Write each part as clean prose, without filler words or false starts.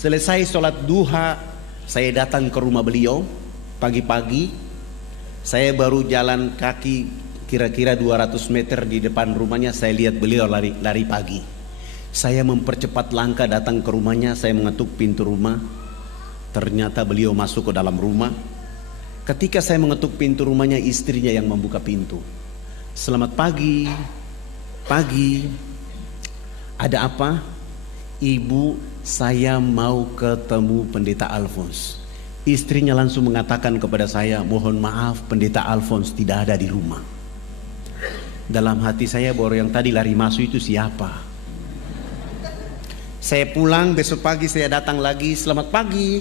Selesai sholat duha, saya datang ke rumah beliau pagi-pagi. Saya baru jalan kaki kira-kira 200 meter di depan rumahnya, saya lihat beliau lari pagi. Saya mempercepat langkah datang ke rumahnya, saya mengetuk pintu rumah. Ternyata beliau masuk ke dalam rumah. Ketika saya mengetuk pintu rumahnya, istrinya yang membuka pintu. Selamat pagi. Pagi. Ada apa? Ibu, saya mau ketemu Pendeta Alphonse. Istrinya langsung mengatakan kepada saya, mohon maaf Pendeta Alphonse tidak ada di rumah. Dalam hati saya, baru yang tadi lari masuk itu siapa? Saya pulang, besok pagi saya datang lagi. Selamat pagi.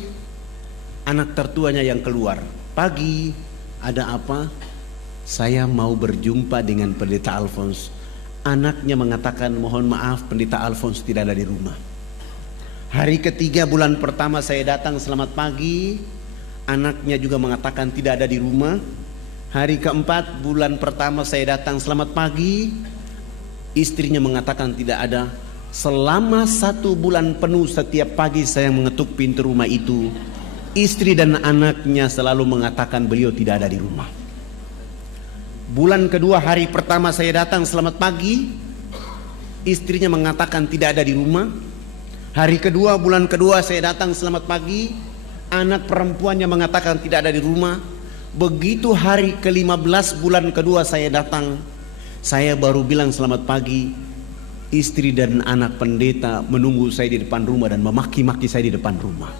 Anak tertuanya yang keluar. Pagi, ada apa? Saya mau berjumpa dengan Pendeta Alphonse. Anaknya mengatakan, mohon maaf Pendeta Alphonse tidak ada di rumah. Hari ketiga bulan pertama saya datang, selamat pagi. Anaknya juga mengatakan tidak ada di rumah. Hari keempat bulan pertama saya datang, selamat pagi. Istrinya mengatakan tidak ada. Selama 1 bulan penuh setiap pagi saya mengetuk pintu rumah itu, istri dan anaknya selalu mengatakan beliau tidak ada di rumah. Bulan kedua hari pertama saya datang, selamat pagi. Istrinya mengatakan tidak ada di rumah. Hari kedua bulan kedua saya datang, selamat pagi. Anak perempuannya mengatakan tidak ada di rumah. Begitu hari ke-15 bulan kedua saya datang, saya baru bilang selamat pagi. Istri dan anak pendeta menunggu saya di depan rumah dan memaki-maki saya di depan rumah.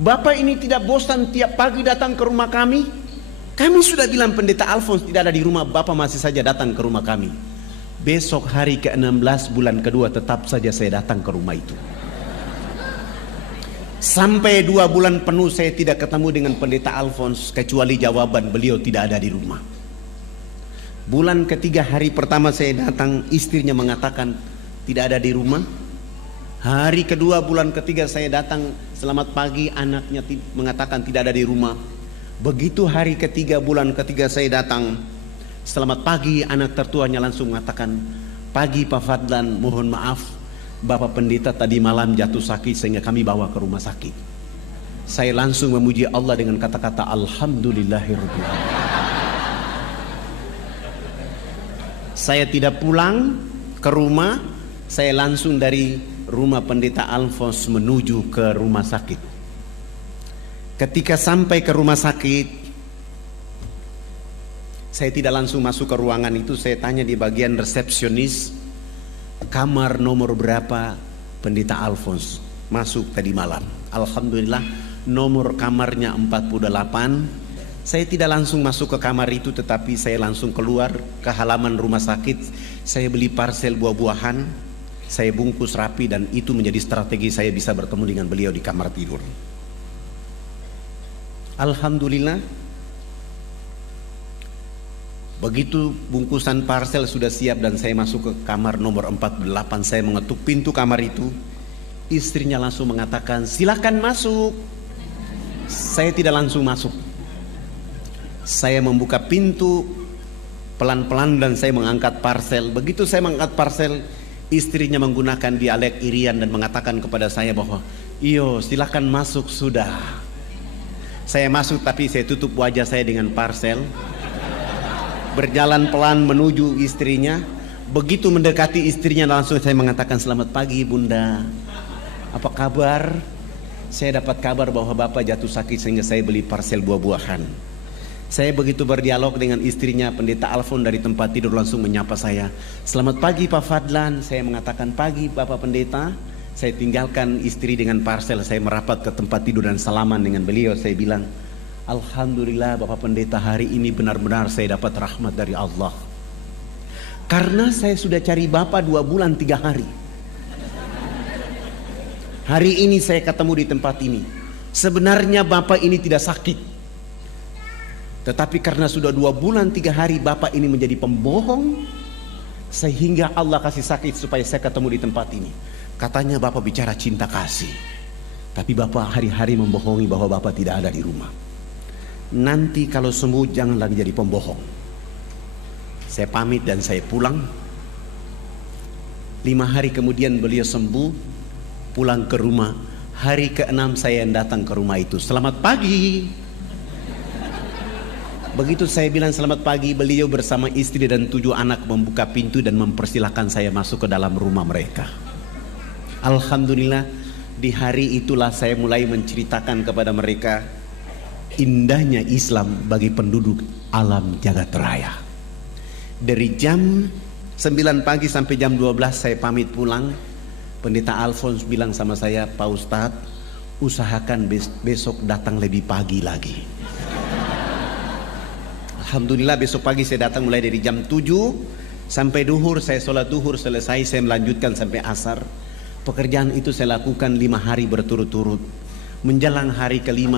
Bapak ini tidak bosan tiap pagi datang ke rumah kami. Kami sudah bilang Pendeta Alphonse tidak ada di rumah, Bapak masih saja datang ke rumah kami. Besok hari ke-16 bulan kedua tetap saja saya datang ke rumah itu. Sampai 2 bulan penuh saya tidak ketemu dengan Pendeta Alphonse, kecuali jawaban beliau tidak ada di rumah. Bulan ketiga hari pertama saya datang, istrinya mengatakan tidak ada di rumah. Hari kedua bulan ketiga saya datang, selamat pagi, anaknya mengatakan tidak ada di rumah. Begitu hari ketiga bulan ketiga saya datang, selamat pagi, anak tertuanya langsung mengatakan, pagi Pak Fadlan, mohon maaf Bapak Pendeta tadi malam jatuh sakit sehingga kami bawa ke rumah sakit. Saya langsung memuji Allah dengan kata-kata Alhamdulillahirabbil alamin. Saya tidak pulang ke rumah, saya langsung dari rumah Pendeta Alphonse menuju ke rumah sakit. Ketika sampai ke rumah sakit, saya tidak langsung masuk ke ruangan itu, saya tanya di bagian resepsionis, kamar nomor berapa Pendeta Alphonse masuk tadi malam. Alhamdulillah nomor kamarnya 48. Saya tidak langsung masuk ke kamar itu, tetapi saya langsung keluar ke halaman rumah sakit. Saya beli parsel buah-buahan, saya bungkus rapi, dan itu menjadi strategi saya bisa bertemu dengan beliau di kamar tidur. Alhamdulillah, begitu bungkusan parsel sudah siap dan saya masuk ke kamar nomor 48, saya mengetuk pintu kamar itu. Istrinya langsung mengatakan, silakan masuk. Saya tidak langsung masuk. Saya membuka pintu pelan-pelan dan saya mengangkat parsel. Begitu saya mengangkat parsel, istrinya menggunakan dialek Irian dan mengatakan kepada saya bahwa, iyo silakan masuk sudah. Saya masuk tapi saya tutup wajah saya dengan parsel. Berjalan pelan menuju istrinya. Begitu mendekati istrinya langsung saya mengatakan, selamat pagi Bunda, apa kabar? Saya dapat kabar bahwa Bapak jatuh sakit sehingga saya beli parsel buah-buahan. Saya begitu berdialog dengan istrinya, Pendeta Alphonse dari tempat tidur langsung menyapa saya, selamat pagi Pak Fadlan. Saya mengatakan, pagi Bapak Pendeta. Saya tinggalkan istri dengan parsel, saya merapat ke tempat tidur dan salaman dengan beliau. Saya bilang, Alhamdulillah Bapak Pendeta, hari ini benar-benar saya dapat rahmat dari Allah. Karena saya sudah cari Bapak 2 bulan 3 hari. Hari ini saya ketemu di tempat ini. Sebenarnya Bapak ini tidak sakit, tetapi karena sudah 2 bulan 3 hari Bapak ini menjadi pembohong, sehingga Allah kasih sakit supaya saya ketemu di tempat ini. Katanya Bapak bicara cinta kasih, tapi Bapak hari-hari membohongi bahwa Bapak tidak ada di rumah. Nanti kalau sembuh jangan lagi jadi pembohong. Saya pamit dan saya pulang. 5 hari kemudian beliau sembuh, pulang ke rumah. Hari ke-6 saya yang datang ke rumah itu. Selamat pagi. Begitu saya bilang selamat pagi, beliau bersama istri dan 7 anak membuka pintu dan mempersilahkan saya masuk ke dalam rumah mereka. Alhamdulillah, di hari itulah saya mulai menceritakan kepada mereka indahnya Islam bagi penduduk alam jagat raya. Dari jam 9 pagi sampai jam 12 saya pamit pulang. Pendeta Alphonse bilang sama saya, Pak Ustadz, usahakan besok datang lebih pagi lagi. Alhamdulillah besok pagi saya datang mulai dari jam 7 sampai duhur. Saya sholat duhur selesai, saya melanjutkan sampai asar. Pekerjaan itu saya lakukan 5 hari berturut-turut. Menjelang hari ke-5,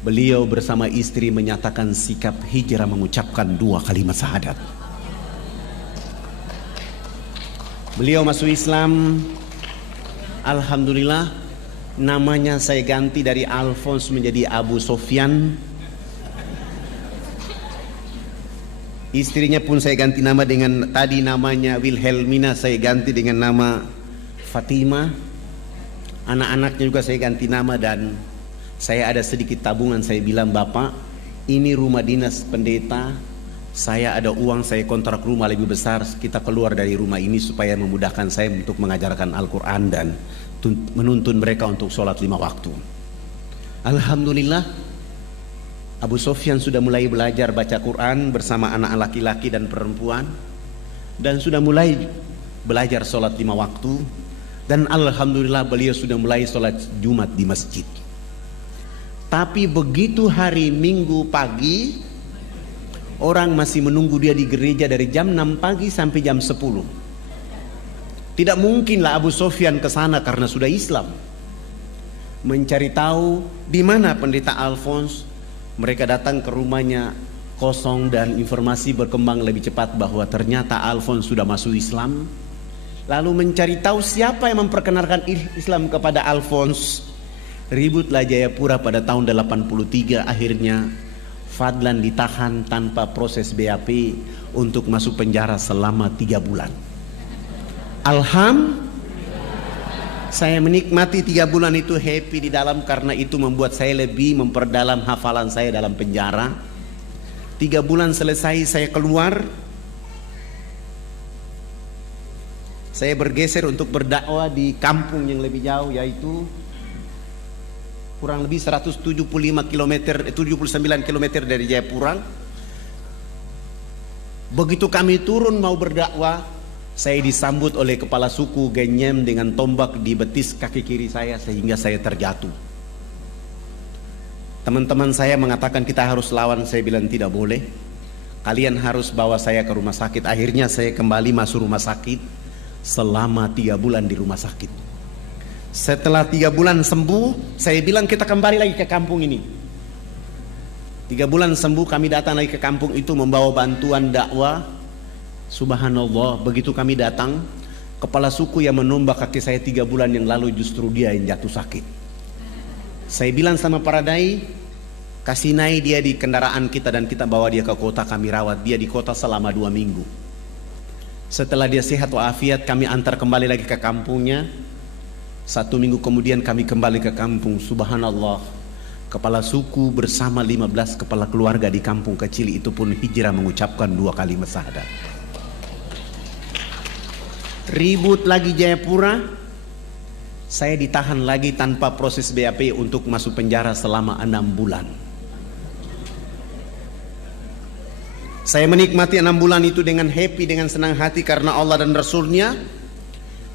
beliau bersama istri menyatakan sikap hijrah, mengucapkan 2 kalimat syahadat. Beliau masuk Islam. Alhamdulillah, namanya saya ganti dari Alphonse menjadi Abu Sofyan. Istrinya pun saya ganti nama dengan tadi namanya Wilhelmina, saya ganti dengan nama Fatima. Anak-anaknya juga saya ganti nama, dan saya ada sedikit tabungan. Saya bilang, Bapak, ini rumah dinas pendeta, saya ada uang, saya kontrak rumah lebih besar, kita keluar dari rumah ini supaya memudahkan saya untuk mengajarkan Al-Quran dan menuntun mereka untuk sholat 5 waktu. Alhamdulillah, Abu Sofyan sudah mulai belajar baca Quran bersama anak laki-laki dan perempuan, dan sudah mulai belajar sholat 5 waktu, dan Alhamdulillah beliau sudah mulai sholat Jumat di masjid. Tapi begitu hari Minggu pagi, orang masih menunggu dia di gereja dari jam 6 pagi sampai jam 10. Tidak mungkinlah Abu Sofyan ke sana karena sudah Islam. Mencari tahu di mana pendeta Alphonse. Mereka datang ke rumahnya kosong, dan informasi berkembang lebih cepat bahwa ternyata Alphonse sudah masuk Islam. Lalu mencari tahu siapa yang memperkenalkan Islam kepada Alphonse. Ributlah Jayapura pada tahun 83. Akhirnya Fadlan ditahan tanpa proses BAP untuk masuk penjara selama 3 bulan. Saya menikmati 3 bulan itu, happy di dalam, karena itu membuat saya lebih memperdalam hafalan saya dalam penjara. 3 bulan selesai, saya keluar. Saya bergeser untuk berdakwah di kampung yang lebih jauh, yaitu kurang lebih 175 km, 79 km dari Jayapura. Begitu kami turun mau berdakwah, saya disambut oleh kepala suku Genyem dengan tombak di betis kaki kiri saya sehingga saya terjatuh. Teman-teman saya mengatakan kita harus lawan. Saya bilang tidak boleh, kalian harus bawa saya ke rumah sakit. Akhirnya saya kembali masuk rumah sakit selama 3 bulan di rumah sakit. Setelah 3 bulan sembuh, saya bilang kita kembali lagi ke kampung ini. 3 bulan sembuh, kami datang lagi ke kampung itu membawa bantuan dakwah. Subhanallah, begitu kami datang, kepala suku yang menombak kaki saya 3 bulan yang lalu justru dia yang jatuh sakit. Saya bilang sama para dai, kasih naik dia di kendaraan kita dan kita bawa dia ke kota, kami rawat dia di kota selama 2 minggu. Setelah dia sehat walafiat, kami antar kembali lagi ke kampungnya. 1 minggu kemudian kami kembali ke kampung. Subhanallah, kepala suku bersama 15 kepala keluarga di kampung kecil itu pun hijrah mengucapkan 2 kalimat syahadat. Ribut lagi Jayapura, saya ditahan lagi tanpa proses BAP untuk masuk penjara selama 6 bulan. Saya menikmati 6 bulan itu dengan happy, dengan senang hati karena Allah dan Rasulnya.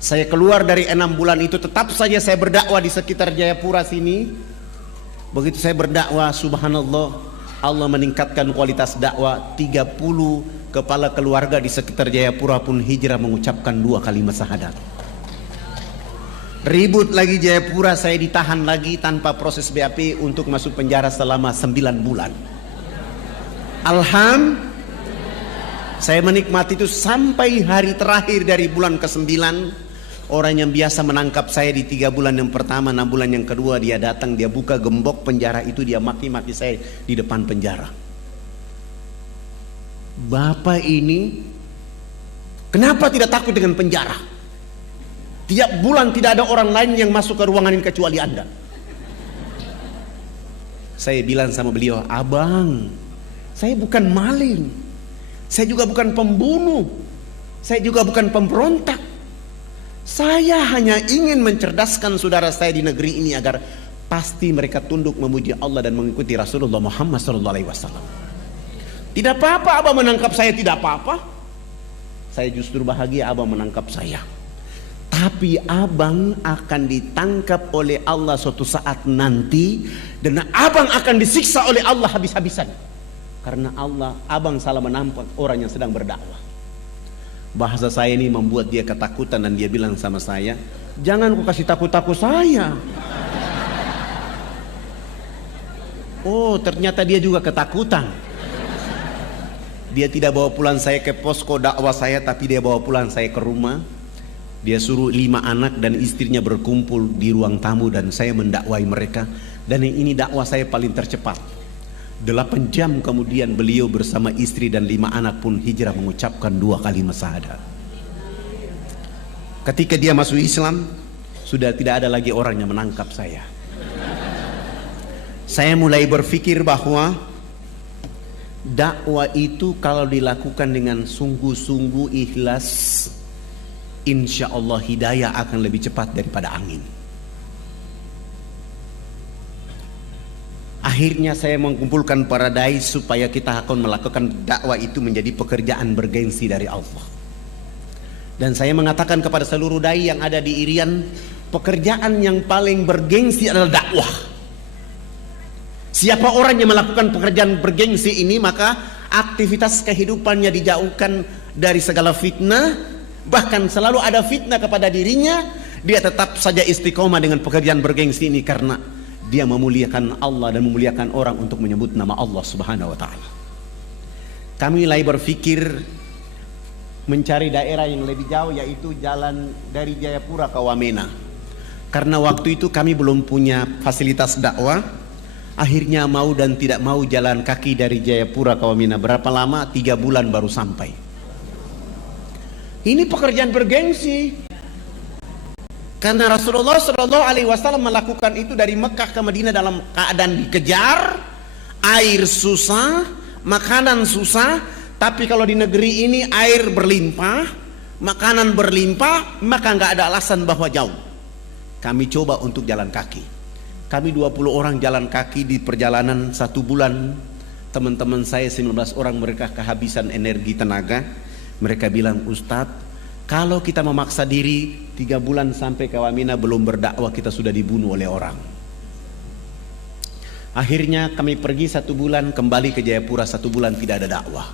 Saya keluar dari 6 bulan itu, tetap saja saya berdakwah di sekitar Jayapura sini. Begitu saya berdakwah, subhanallah, Allah meningkatkan kualitas dakwah. 30 kepala keluarga di sekitar Jayapura pun hijrah mengucapkan 2 kalimat syahadat. Ribut lagi Jayapura, saya ditahan lagi tanpa proses BAP untuk masuk penjara selama 9 bulan. Saya menikmati itu sampai hari terakhir dari bulan ke-9. Orang yang biasa menangkap saya di 3 bulan yang pertama, 6 bulan yang kedua, dia datang, dia buka gembok penjara itu, dia maki-maki saya di depan penjara. Bapak ini kenapa tidak takut dengan penjara? Tiap bulan tidak ada orang lain yang masuk ke ruangan ini kecuali Anda. Saya bilang sama beliau, abang, saya bukan maling, saya juga bukan pembunuh, saya juga bukan pemberontak. Saya hanya ingin mencerdaskan saudara saya di negeri ini agar pasti mereka tunduk memuji Allah dan mengikuti Rasulullah Muhammad SAW. Tidak apa-apa abang menangkap saya, tidak apa-apa. Saya justru bahagia abang menangkap saya. Tapi abang akan ditangkap oleh Allah suatu saat nanti, dan abang akan disiksa oleh Allah habis-habisan. Karena abang salah menampak orang yang sedang berdakwah. Bahasa saya ini membuat dia ketakutan dan dia bilang sama saya, jangan kau kasih takut-takut saya. Oh, ternyata dia juga ketakutan. Dia tidak bawa pulang saya ke posko dakwah saya, tapi dia bawa pulang saya ke rumah. Dia suruh 5 anak dan istrinya berkumpul di ruang tamu dan saya mendakwai mereka. Dan ini dakwah saya paling tercepat. 8 jam kemudian beliau bersama istri dan 5 anak pun hijrah mengucapkan 2 kalimat syahadat. Ketika dia masuk Islam, sudah tidak ada lagi orang yang menangkap saya. Saya mulai berpikir bahwa dakwah itu kalau dilakukan dengan sungguh-sungguh ikhlas, insya Allah hidayah akan lebih cepat daripada angin. Akhirnya saya mengumpulkan para dai supaya kita akan melakukan dakwah itu menjadi pekerjaan bergengsi dari Allah. Dan saya mengatakan kepada seluruh dai yang ada di Irian, pekerjaan yang paling bergengsi adalah dakwah. Siapa orang yang melakukan pekerjaan bergengsi ini, maka aktivitas kehidupannya dijauhkan dari segala fitnah. Bahkan selalu ada fitnah kepada dirinya, dia tetap saja istiqomah dengan pekerjaan bergengsi ini karena dia memuliakan Allah dan memuliakan orang untuk menyebut nama Allah Subhanahu wa ta'ala. Kami mulai berpikir mencari daerah yang lebih jauh, yaitu jalan dari Jayapura ke Wamena. Karena waktu itu kami belum punya fasilitas dakwah. Akhirnya mau dan tidak mau jalan kaki dari Jayapura ke Wamena. Berapa lama? 3 bulan baru sampai. Ini pekerjaan bergengsi. Karena Rasulullah SAW melakukan itu dari Mekah ke Madinah dalam keadaan dikejar, air susah, makanan susah. Tapi kalau di negeri ini air berlimpah, makanan berlimpah, maka nggak ada alasan bahwa jauh. Kami coba untuk jalan kaki. Kami 20 orang jalan kaki di perjalanan 1 bulan. Teman-teman saya 19 orang, mereka kehabisan energi tenaga. Mereka bilang, Ustadz, kalau kita memaksa diri 3 bulan sampai ke Wamena belum berdakwah, kita sudah dibunuh oleh orang. Akhirnya kami pergi 1 bulan, kembali ke Jayapura 1 bulan, tidak ada dakwah.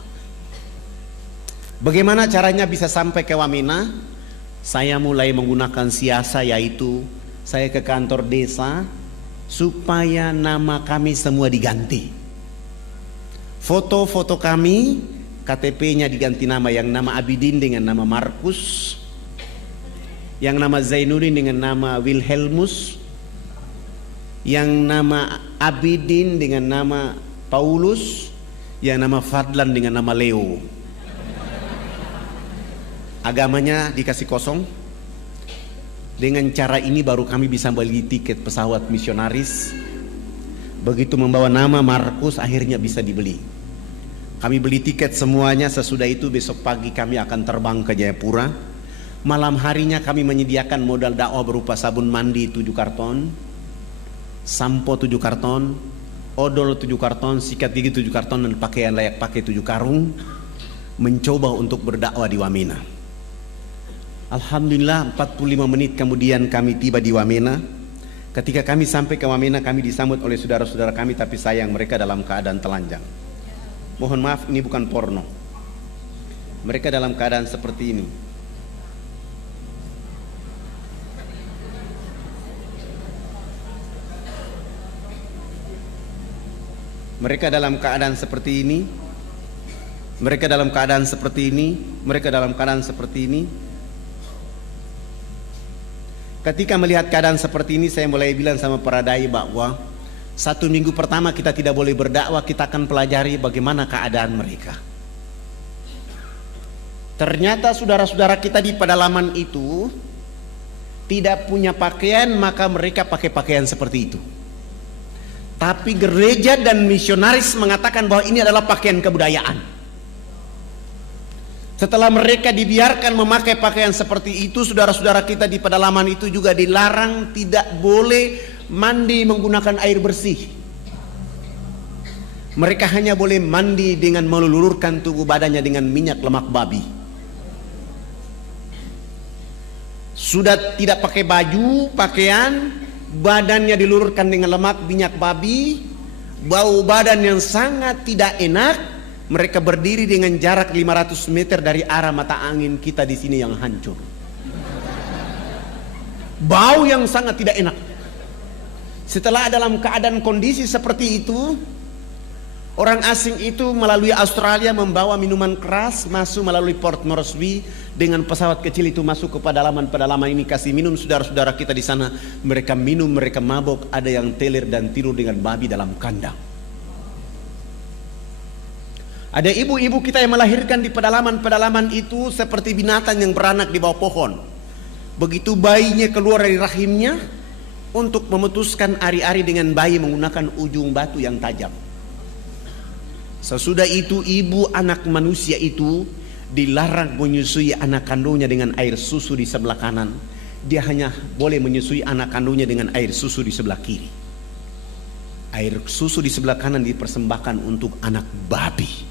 Bagaimana caranya bisa sampai ke Wamena? Saya mulai menggunakan siasa, yaitu saya ke kantor desa supaya nama kami semua diganti. Foto-foto kami, KTP-nya diganti nama, yang nama Abidin dengan nama Markus, yang nama Zainuddin dengan nama Wilhelmus, yang nama Abidin dengan nama Paulus, yang nama Fadlan dengan nama Leo. Agamanya dikasih kosong. Dengan cara ini baru kami bisa beli tiket pesawat misionaris. Begitu membawa nama Markus, akhirnya bisa dibeli. Kami beli tiket semuanya. Sesudah itu besok pagi kami akan terbang ke Jayapura. Malam harinya kami menyediakan modal dakwah berupa sabun mandi 7 karton, sampo 7 karton, odol 7 karton, sikat gigi 7 karton, dan pakaian layak pakai 7 karung. Mencoba untuk berdakwah di Wamena. Alhamdulillah 45 menit kemudian kami tiba di Wamena. Ketika kami sampai ke Wamena, kami disambut oleh saudara-saudara kami, tapi sayang mereka dalam keadaan telanjang. Mohon maaf, ini bukan porno. Mereka dalam keadaan seperti ini. Mereka dalam keadaan seperti ini. Mereka dalam keadaan seperti ini. Mereka dalam keadaan seperti ini. Ketika melihat keadaan seperti ini, saya mulai bilang sama para dai bahwa 1 minggu pertama kita tidak boleh berdakwah, kita akan pelajari bagaimana keadaan mereka. Ternyata saudara-saudara kita di pedalaman itu tidak punya pakaian, maka mereka pakai pakaian seperti itu. Tapi gereja dan misionaris mengatakan bahwa ini adalah pakaian kebudayaan. Setelah mereka dibiarkan memakai pakaian seperti itu, saudara-saudara kita di pedalaman itu juga dilarang tidak boleh mandi menggunakan air bersih. Mereka hanya boleh mandi dengan melulurkan tubuh badannya dengan minyak lemak babi. Sudah tidak pakai baju, pakaian, badannya dilulurkan dengan lemak minyak babi, bau badan yang sangat tidak enak. Mereka berdiri dengan jarak 500 meter dari arah mata angin kita di sini yang hancur. Bau yang sangat tidak enak. Setelah dalam keadaan kondisi seperti itu, orang asing itu melalui Australia membawa minuman keras masuk melalui Port Moresby dengan pesawat kecil itu masuk ke pedalaman ini, kasih minum saudara-saudara kita di sana. Mereka minum, mereka mabok, ada yang teler dan tidur dengan babi dalam kandang. Ada ibu-ibu kita yang melahirkan di pedalaman itu seperti binatang yang beranak di bawah pohon. Begitu bayinya keluar dari rahimnya, untuk memutuskan ari-ari dengan bayi menggunakan ujung batu yang tajam. Sesudah itu ibu anak manusia itu dilarang menyusui anak kandungnya dengan air susu di sebelah kanan. Dia hanya boleh menyusui anak kandungnya dengan air susu di sebelah kiri. Air susu di sebelah kanan dipersembahkan untuk anak babi.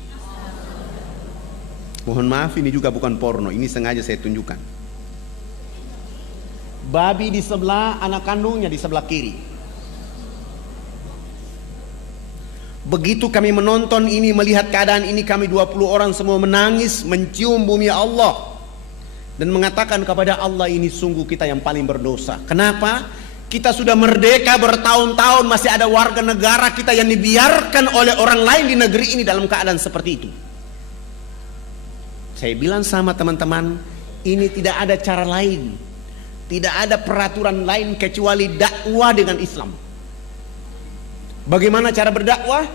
Mohon maaf, ini juga bukan porno, ini sengaja saya tunjukkan. Babi di sebelah, anak kandungnya di sebelah kiri. Begitu kami menonton ini, melihat keadaan ini, kami 20 orang semua menangis, mencium bumi Allah dan mengatakan kepada Allah, ini sungguh kita yang paling berdosa. Kenapa? Kita sudah merdeka bertahun-tahun, masih ada warga negara kita yang dibiarkan oleh orang lain di negeri ini dalam keadaan seperti itu. Saya bilang sama teman-teman, ini tidak ada cara lain, tidak ada peraturan lain kecuali dakwah dengan Islam. Bagaimana cara berdakwah?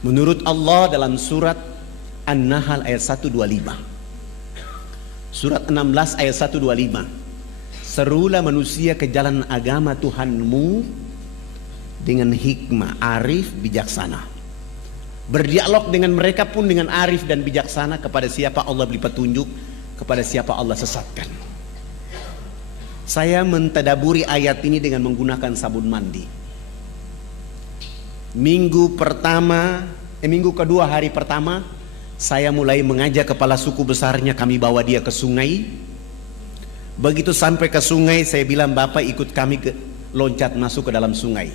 Menurut Allah dalam surat An-Nahl ayat 125. Surat 16 ayat 125. Serulah manusia ke jalan agama Tuhanmu dengan hikmah, arif, bijaksana. Berdialog dengan mereka pun dengan arif dan bijaksana. Kepada siapa Allah beri petunjuk, kepada siapa Allah sesatkan. Saya mentadaburi ayat ini dengan menggunakan sabun mandi. Minggu kedua hari pertama, saya mulai mengajak kepala suku besarnya, kami bawa dia ke sungai. Begitu sampai ke sungai, saya bilang, Bapak ikut kami loncat masuk ke dalam sungai.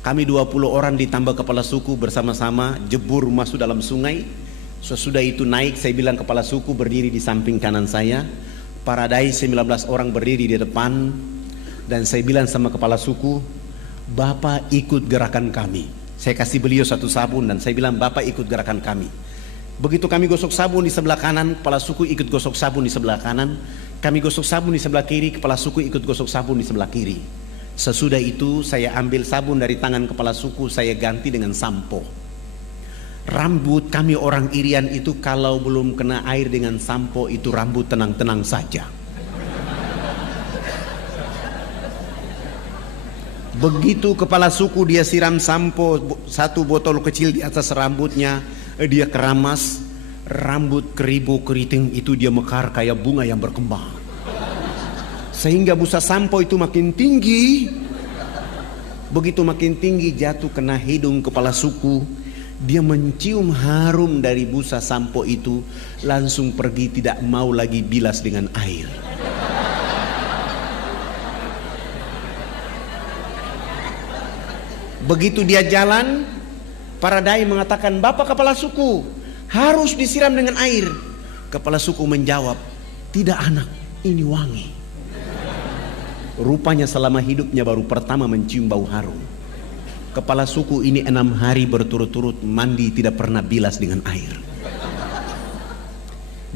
Kami 20 orang ditambah kepala suku bersama-sama jebur masuk dalam sungai. Sesudah itu naik, saya bilang kepala suku berdiri di samping kanan saya. Paradai 19 orang berdiri di depan. Dan saya bilang sama kepala suku, Bapak ikut gerakan kami. Saya kasih beliau satu sabun dan saya bilang, Bapak ikut gerakan kami. Begitu kami gosok sabun di sebelah kanan, kepala suku ikut gosok sabun di sebelah kanan. Kami gosok sabun di sebelah kiri, kepala suku ikut gosok sabun di sebelah kiri. Sesudah itu saya ambil sabun dari tangan kepala suku, saya ganti dengan sampo. Rambut kami orang Irian itu kalau belum kena air dengan sampo itu rambut tenang-tenang saja. Begitu kepala suku dia siram sampo, satu botol kecil di atas rambutnya, dia keramas, rambut keribu keriting itu dia mekar kayak bunga yang berkembang. Sehingga busa sampo itu makin tinggi. Begitu makin tinggi jatuh kena hidung kepala suku. Dia mencium harum dari busa sampo itu, langsung pergi, tidak mau lagi bilas dengan air. Begitu dia jalan, Paradai mengatakan, Bapak kepala suku, harus disiram dengan air. Kepala suku menjawab, tidak anak, ini wangi. Rupanya selama hidupnya baru pertama mencium bau harum. Kepala suku ini 6 hari berturut-turut mandi tidak pernah bilas dengan air.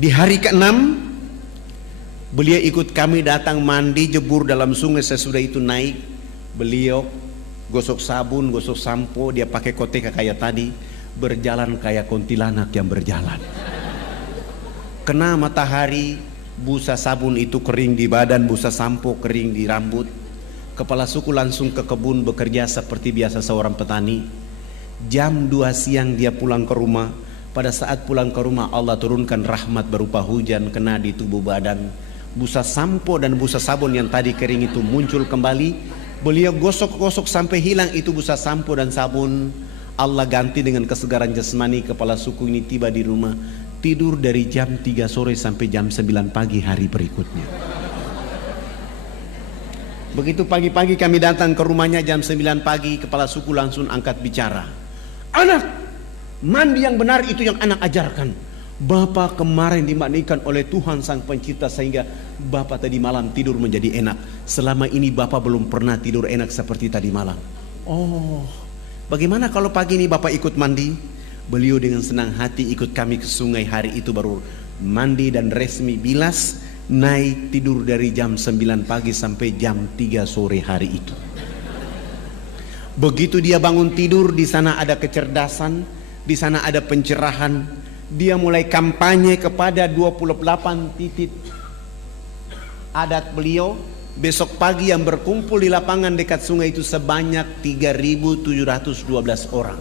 Di hari ke-6 beliau ikut kami datang mandi jebur dalam sungai. Sesudah itu naik, beliau gosok sabun, gosok sampo, dia pakai koteka kayak tadi, berjalan kayak kuntilanak yang berjalan. Kena matahari, busa sabun itu kering di badan, busa sampo kering di rambut. Kepala suku langsung ke kebun bekerja seperti biasa seorang petani. Jam 2 siang dia pulang ke rumah. Pada saat pulang ke rumah Allah turunkan rahmat berupa hujan kena di tubuh badan. Busa sampo dan busa sabun yang tadi kering itu muncul kembali. Beliau gosok-gosok sampai hilang itu busa sampo dan sabun. Allah ganti dengan kesegaran jasmani. Kepala suku ini tiba di rumah, tidur dari jam 3 sore sampai jam 9 pagi hari berikutnya. Begitu pagi-pagi kami datang ke rumahnya jam 9 pagi, kepala suku langsung angkat bicara. Anak, mandi yang benar itu yang anak ajarkan. Bapak kemarin dimandikan oleh Tuhan Sang Pencipta sehingga Bapak tadi malam tidur menjadi enak. Selama ini Bapak belum pernah tidur enak seperti tadi malam. Oh, bagaimana kalau pagi ini Bapak ikut mandi? Beliau dengan senang hati ikut kami ke sungai. Hari itu baru mandi dan resmi bilas, naik tidur dari jam 9 pagi sampai jam 3 sore hari itu. Begitu dia bangun tidur, di sana ada kecerdasan, di sana ada pencerahan. Dia mulai kampanye kepada 28 titik adat beliau. Besok pagi yang berkumpul di lapangan dekat sungai itu sebanyak 3.712 orang.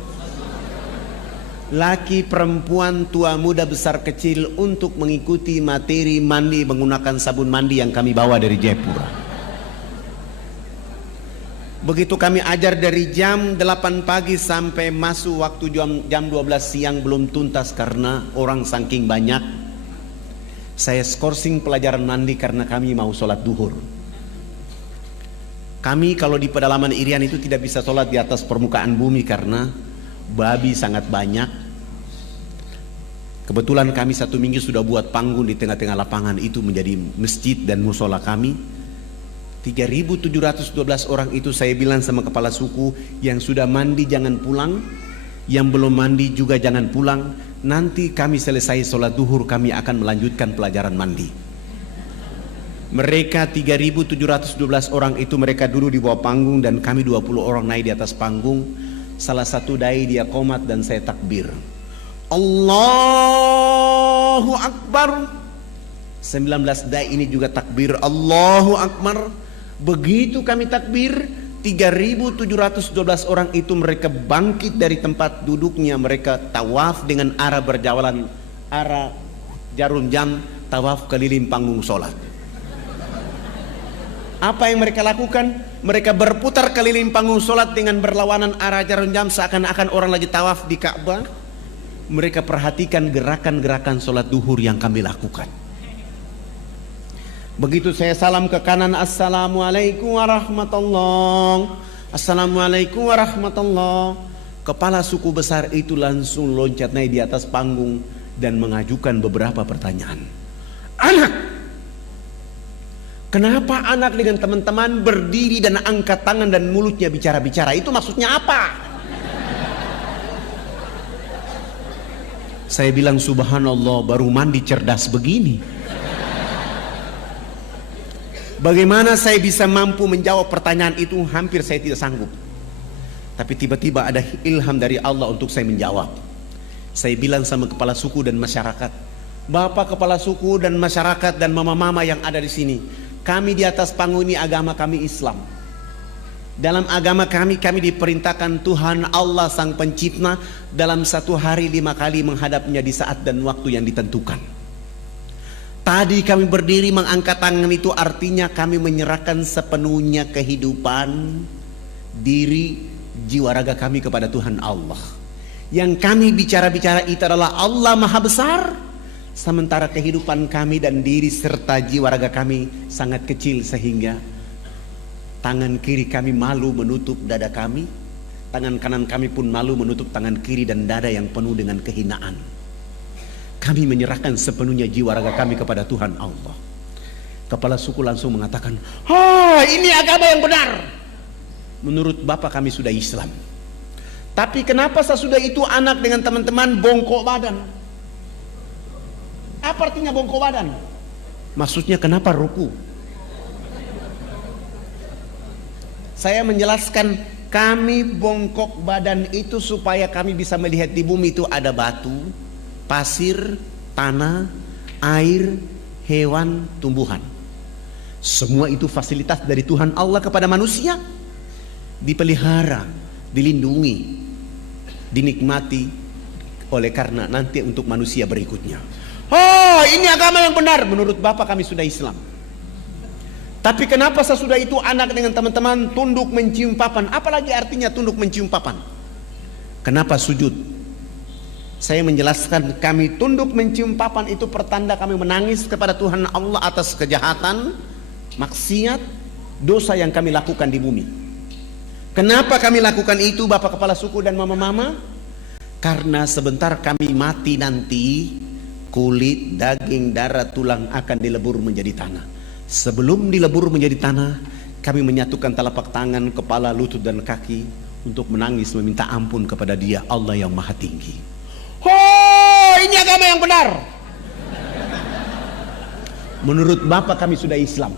Laki, perempuan, tua, muda, besar, kecil untuk mengikuti materi mandi menggunakan sabun mandi yang kami bawa dari Jayapura. Begitu kami ajar dari jam 8 pagi sampai masuk waktu jam 12 siang belum tuntas karena orang saking banyak. Saya skorsing pelajaran mandi karena kami mau sholat duhur. Kami kalau di pedalaman Irian itu tidak bisa sholat di atas permukaan bumi karena babi sangat banyak. Kebetulan kami 1 minggu sudah buat panggung di tengah-tengah lapangan itu menjadi masjid dan musola kami. 3.712 orang itu saya bilang sama kepala suku, yang sudah mandi jangan pulang, yang belum mandi juga jangan pulang. Nanti kami selesai sholat duhur kami akan melanjutkan pelajaran mandi. Mereka 3.712 orang itu mereka dulu di bawah panggung dan kami 20 orang naik di atas panggung. Salah satu dai dia qomat dan saya takbir. Allahu Akbar. 19 dai ini juga takbir Allahu Akbar. Begitu kami takbir, 3.712 orang itu mereka bangkit dari tempat duduknya, mereka tawaf dengan arah berjalan, arah jarum jam, tawaf keliling panggung sholat. Apa yang mereka lakukan? Mereka berputar keliling panggung sholat dengan berlawanan arah jarum jam seakan-akan orang lagi tawaf di Ka'bah. Mereka perhatikan gerakan-gerakan sholat duhur yang kami lakukan. Begitu saya salam ke kanan, Assalamualaikum warahmatullahi, Assalamualaikum warahmatullahi. Kepala suku besar itu langsung loncat naik di atas panggung dan mengajukan beberapa pertanyaan. Anak, kenapa anak dengan teman-teman berdiri dan angkat tangan dan mulutnya bicara-bicara? Itu maksudnya apa? Saya bilang subhanallah, baru mandi cerdas begini. Bagaimana saya bisa mampu menjawab pertanyaan itu? Hampir saya tidak sanggup. Tapi tiba-tiba ada ilham dari Allah untuk saya menjawab. Saya bilang sama kepala suku dan masyarakat, Bapak kepala suku dan masyarakat dan mama-mama yang ada di sini, kami di atas panggung ini agama kami Islam. Dalam agama kami diperintahkan Tuhan Allah Sang Pencipta dalam 1 hari 5 kali menghadapnya di saat dan waktu yang ditentukan. Tadi kami berdiri mengangkat tangan itu artinya kami menyerahkan sepenuhnya kehidupan, diri, jiwa raga kami kepada Tuhan Allah. Yang kami bicara-bicara itu adalah Allah Maha Besar, sementara kehidupan kami dan diri serta jiwa raga kami sangat kecil sehingga tangan kiri kami malu menutup dada kami, tangan kanan kami pun malu menutup tangan kiri dan dada yang penuh dengan kehinaan. Kami menyerahkan sepenuhnya jiwa raga kami kepada Tuhan Allah. Kepala suku langsung mengatakan, ini agama yang benar. Menurut Bapak kami sudah Islam. Tapi kenapa sesudah itu anak dengan teman-teman bongkok badan? Apa artinya bongkok badan? Maksudnya kenapa ruku? Saya menjelaskan, kami bongkok badan itu supaya kami bisa melihat di bumi itu ada batu, pasir, tanah, air, hewan, tumbuhan. Semua itu fasilitas dari Tuhan Allah kepada manusia, dipelihara, dilindungi, dinikmati oleh karena nanti untuk manusia berikutnya. Oh, ini agama yang benar. Menurut Bapak kami sudah Islam. Tapi kenapa sesudah itu anak dengan teman-teman tunduk mencium papan? Apalagi artinya tunduk mencium papan? Kenapa sujud? Saya menjelaskan, kami tunduk mencium papan itu pertanda kami menangis kepada Tuhan Allah atas kejahatan, maksiat, dosa yang kami lakukan di bumi. Kenapa kami lakukan itu Bapak Kepala Suku dan Mama-mama? Karena sebentar kami mati nanti, kulit, daging, darah, tulang akan dilebur menjadi tanah. Sebelum dilebur menjadi tanah, kami menyatukan telapak tangan, kepala, lutut dan kaki untuk menangis meminta ampun kepada Dia, Allah yang Maha Tinggi. Oh, ini agama yang benar. Menurut Bapak kami sudah Islam.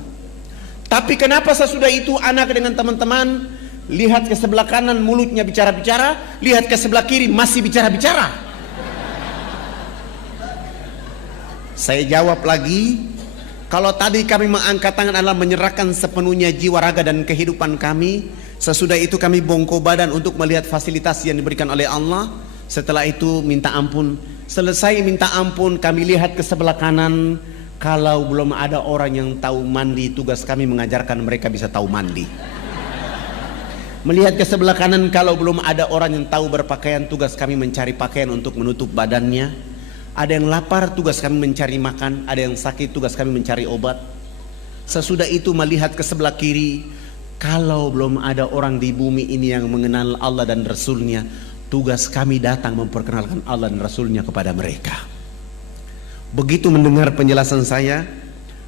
Tapi kenapa sesudah itu anak dengan teman-teman lihat ke sebelah kanan mulutnya bicara-bicara, lihat ke sebelah kiri masih bicara-bicara? Saya jawab lagi, kalau tadi kami mengangkat tangan adalah menyerahkan sepenuhnya jiwa, raga dan kehidupan kami, sesudah itu kami bongkok badan untuk melihat fasilitas yang diberikan oleh Allah. Setelah itu minta ampun. Selesai minta ampun, kami lihat ke sebelah kanan. Kalau belum ada orang yang tahu mandi, tugas kami mengajarkan mereka bisa tahu mandi. Melihat ke sebelah kanan, kalau belum ada orang yang tahu berpakaian, tugas kami mencari pakaian untuk menutup badannya. Ada yang lapar, tugas kami mencari makan. Ada yang sakit, tugas kami mencari obat. Sesudah itu melihat ke sebelah kiri, kalau belum ada orang di bumi ini yang mengenal Allah dan Rasulnya, tugas kami datang memperkenalkan Allah dan Rasulnya kepada mereka. Begitu mendengar penjelasan saya,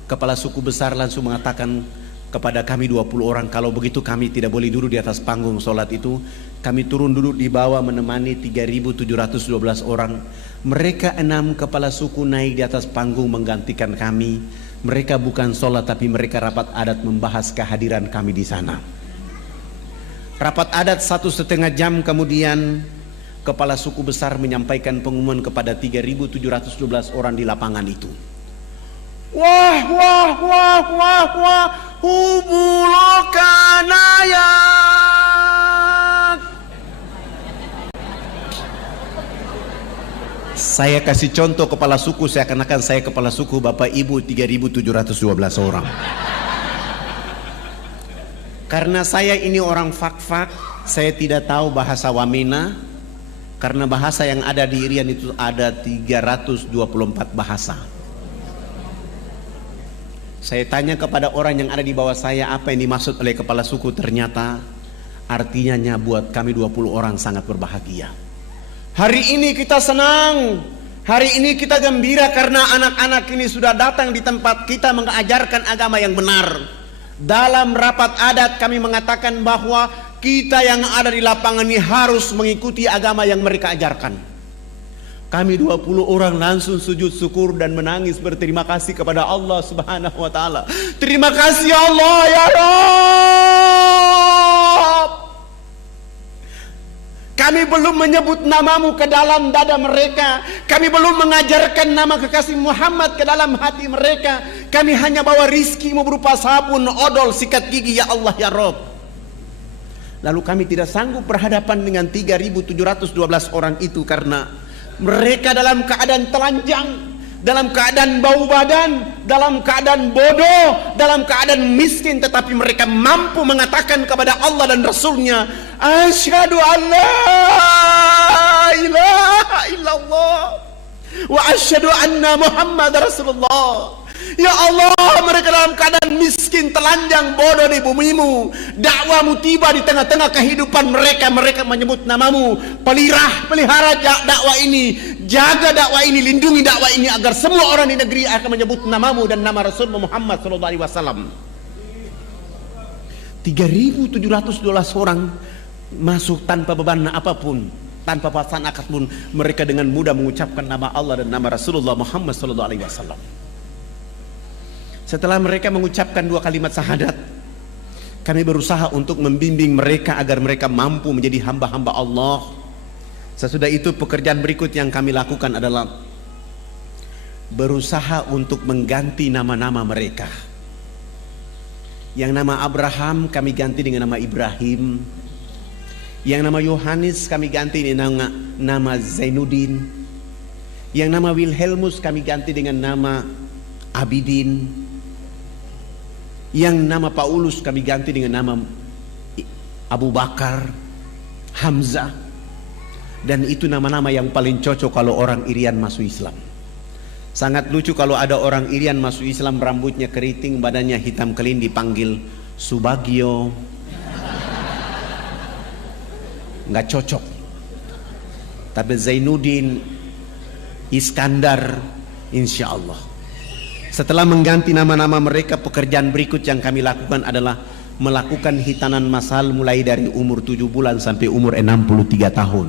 Kepala Suku Besar langsung mengatakan kepada kami 20 orang, kalau begitu kami tidak boleh duduk di atas panggung sholat itu. Kami turun duduk di bawah menemani 3.712 orang. Mereka 6 kepala suku naik di atas panggung menggantikan kami. Mereka bukan sholat tapi mereka rapat adat membahas kehadiran kami di sana. Rapat adat 1,5 jam kemudian Kepala Suku Besar menyampaikan pengumuman kepada 3.712 orang di lapangan itu. Wah, wah, wah, wah, wah, hubulokanayak. Saya kasih contoh kepala suku, seakan-akan saya kepala suku, Bapak Ibu 3.712 orang. Karena saya ini orang fak-fak, saya tidak tahu bahasa Wamena. Karena bahasa yang ada di Irian itu ada 324 bahasa. Saya tanya kepada orang yang ada di bawah saya apa yang dimaksud oleh kepala suku, ternyata artinya buat kami 20 orang sangat berbahagia. Hari ini kita senang, hari ini kita gembira karena anak-anak ini sudah datang di tempat kita mengajarkan agama yang benar. Dalam rapat adat kami mengatakan bahwa kita yang ada di lapangan ini harus mengikuti agama yang mereka ajarkan. Kami 20 orang langsung sujud syukur dan menangis berterima kasih kepada Allah Subhanahu wa taala. Terima kasih Allah ya Rabb. Kami belum menyebut namamu ke dalam dada mereka. Kami belum mengajarkan nama kekasih Muhammad ke dalam hati mereka. Kami hanya bawa rizkimu berupa sabun, odol, sikat gigi ya Allah ya Rabb. Lalu kami tidak sanggup berhadapan dengan 3.712 orang itu karena mereka dalam keadaan telanjang, dalam keadaan bau badan, dalam keadaan bodoh, dalam keadaan miskin, tetapi mereka mampu mengatakan kepada Allah dan Rasulnya, asyhadu an la ilaha illallah wa asyhadu anna Muhammad Rasulullah. Ya Allah, mereka dalam keadaan miskin, telanjang, bodoh di bumimu. Dakwamu tiba di tengah-tengah kehidupan mereka. Mereka menyebut namamu. Pelihara dakwah ini, jaga dakwah ini, lindungi dakwah ini agar semua orang di negeri akan menyebut namamu dan nama Rasul Muhammad SAW. 3.712 orang masuk tanpa beban apapun, tanpa paksaan akad pun. Mereka dengan mudah mengucapkan nama Allah dan nama Rasulullah Muhammad SAW. Setelah mereka mengucapkan 2 kalimat syahadat, kami berusaha untuk membimbing mereka agar mereka mampu menjadi hamba-hamba Allah. Sesudah itu pekerjaan berikut yang kami lakukan adalah berusaha untuk mengganti nama-nama mereka. Yang nama Abraham kami ganti dengan nama Ibrahim. Yang nama Yohanes kami ganti dengan nama Zainuddin. Yang nama Wilhelmus kami ganti dengan nama Abidin. Yang nama Paulus kami ganti dengan nama Abu Bakar, Hamzah. Dan itu nama-nama yang paling cocok kalau orang Irian masuk Islam. Sangat lucu kalau ada orang Irian masuk Islam, rambutnya keriting, badannya hitam kelin, dipanggil Subagio. Nggak cocok. Tapi Zainuddin, Iskandar, insya Allah. Setelah mengganti nama-nama mereka, pekerjaan berikut yang kami lakukan adalah melakukan hitanan masal mulai dari umur 7 bulan sampai umur 63 tahun.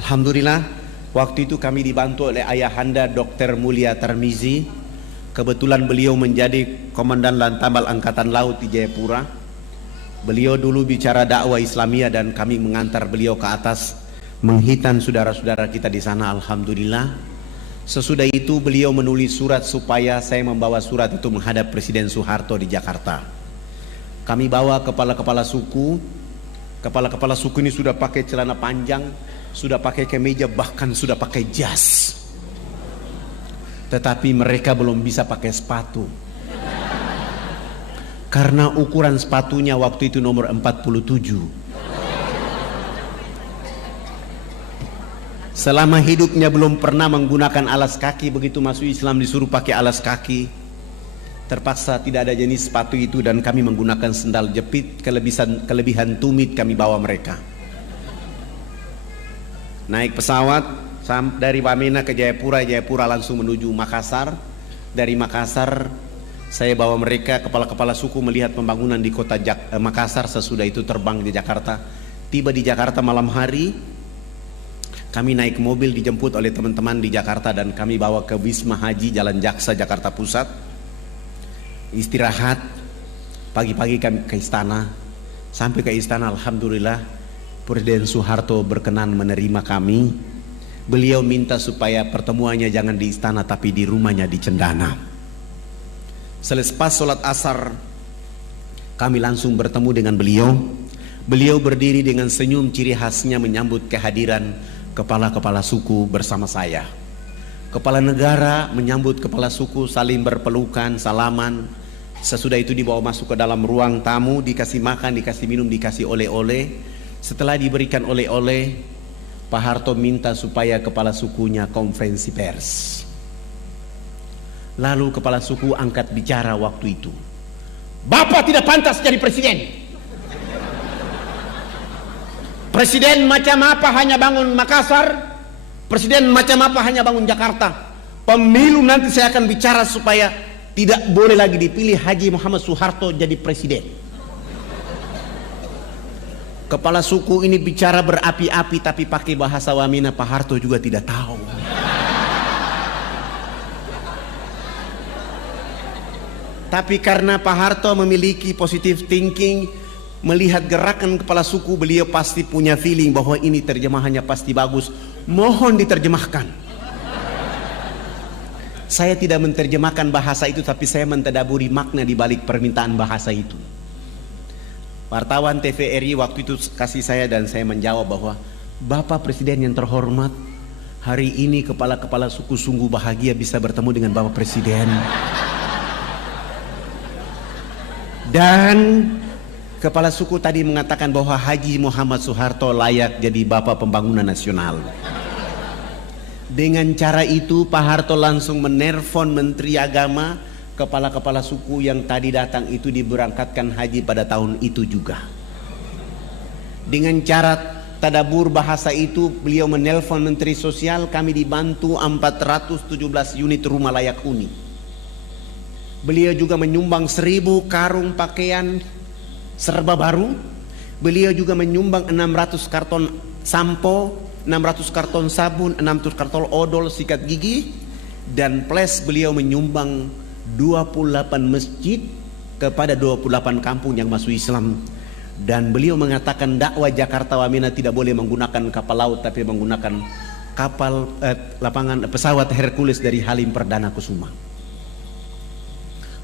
Alhamdulillah, waktu itu kami dibantu oleh ayahanda Dr. Mulia Tarmizi. Kebetulan beliau menjadi Komandan Lantamal Angkatan Laut di Jayapura. Beliau dulu bicara dakwah Islamiyah dan kami mengantar beliau ke atas menghitan saudara-saudara kita di sana. Alhamdulillah. Sesudah itu beliau menulis surat supaya saya membawa surat itu menghadap Presiden Soeharto di Jakarta. Kami bawa kepala-kepala suku. Kepala-kepala suku ini sudah pakai celana panjang, sudah pakai kemeja, bahkan sudah pakai jas. Tetapi mereka belum bisa pakai sepatu. Karena ukuran sepatunya waktu itu nomor 47. Selama hidupnya belum pernah menggunakan alas kaki, begitu masuk Islam disuruh pakai alas kaki. Terpaksa tidak ada jenis sepatu itu dan kami menggunakan sendal jepit. Kelebihan tumit kami bawa mereka. Naik pesawat dari Wamena ke Jayapura, Jayapura langsung menuju Makassar. Dari Makassar saya bawa mereka, kepala-kepala suku melihat pembangunan di kota Makassar. Sesudah itu terbang di Jakarta. Tiba di Jakarta malam hari, kami naik mobil dijemput oleh teman-teman di Jakarta dan kami bawa ke Wisma Haji Jalan Jaksa Jakarta Pusat. Istirahat, pagi-pagi kami ke istana. Sampai ke istana, alhamdulillah Presiden Soeharto berkenan menerima kami. Beliau minta supaya pertemuannya jangan di istana tapi di rumahnya di Cendana. Selepas sholat asar kami langsung bertemu dengan beliau. Beliau berdiri dengan senyum ciri khasnya menyambut kehadiran kepala-kepala suku bersama saya. Kepala negara menyambut kepala suku, saling berpelukan, salaman. Sesudah itu dibawa masuk ke dalam ruang tamu, dikasih makan, dikasih minum, dikasih oleh-oleh. Setelah diberikan oleh-oleh, Pak Harto minta supaya kepala sukunya konferensi pers. Lalu kepala suku angkat bicara waktu itu. Bapak tidak pantas jadi presiden. Presiden macam apa hanya bangun Makassar, presiden macam apa hanya bangun Jakarta. Pemilu nanti saya akan bicara supaya tidak boleh lagi dipilih Haji Muhammad Soeharto jadi presiden. Kepala suku ini bicara berapi-api tapi pakai bahasa Wamena, Pak Harto juga tidak tahu. Tapi karena Pak Harto memiliki positive thinking, melihat gerakan kepala suku, beliau pasti punya feeling bahwa ini terjemahannya pasti bagus. Mohon diterjemahkan. Saya tidak menerjemahkan bahasa itu, tapi saya mentadaburi makna di balik permintaan bahasa itu. Wartawan TVRI waktu itu kasih saya dan saya menjawab bahwa Bapak Presiden yang terhormat, hari ini kepala-kepala suku sungguh bahagia bisa bertemu dengan Bapak Presiden. Dan kepala suku tadi mengatakan bahwa Haji Muhammad Soeharto layak jadi Bapak Pembangunan Nasional. Dengan cara itu Pak Harto langsung menelpon Menteri Agama, kepala-kepala suku yang tadi datang itu diberangkatkan haji pada tahun itu juga. Dengan cara tadabur bahasa itu beliau menelpon Menteri Sosial, kami dibantu 417 unit rumah layak huni. Beliau juga menyumbang 1000 karung pakaian serba baru. Beliau juga menyumbang 600 karton sampo, 600 karton sabun, 600 karton odol sikat gigi. Dan plus beliau menyumbang 28 masjid kepada 28 kampung yang masuk Islam. Dan beliau mengatakan dakwah Jakarta Wamena tidak boleh menggunakan kapal laut tapi menggunakan pesawat Hercules dari Halim Perdana Kusuma.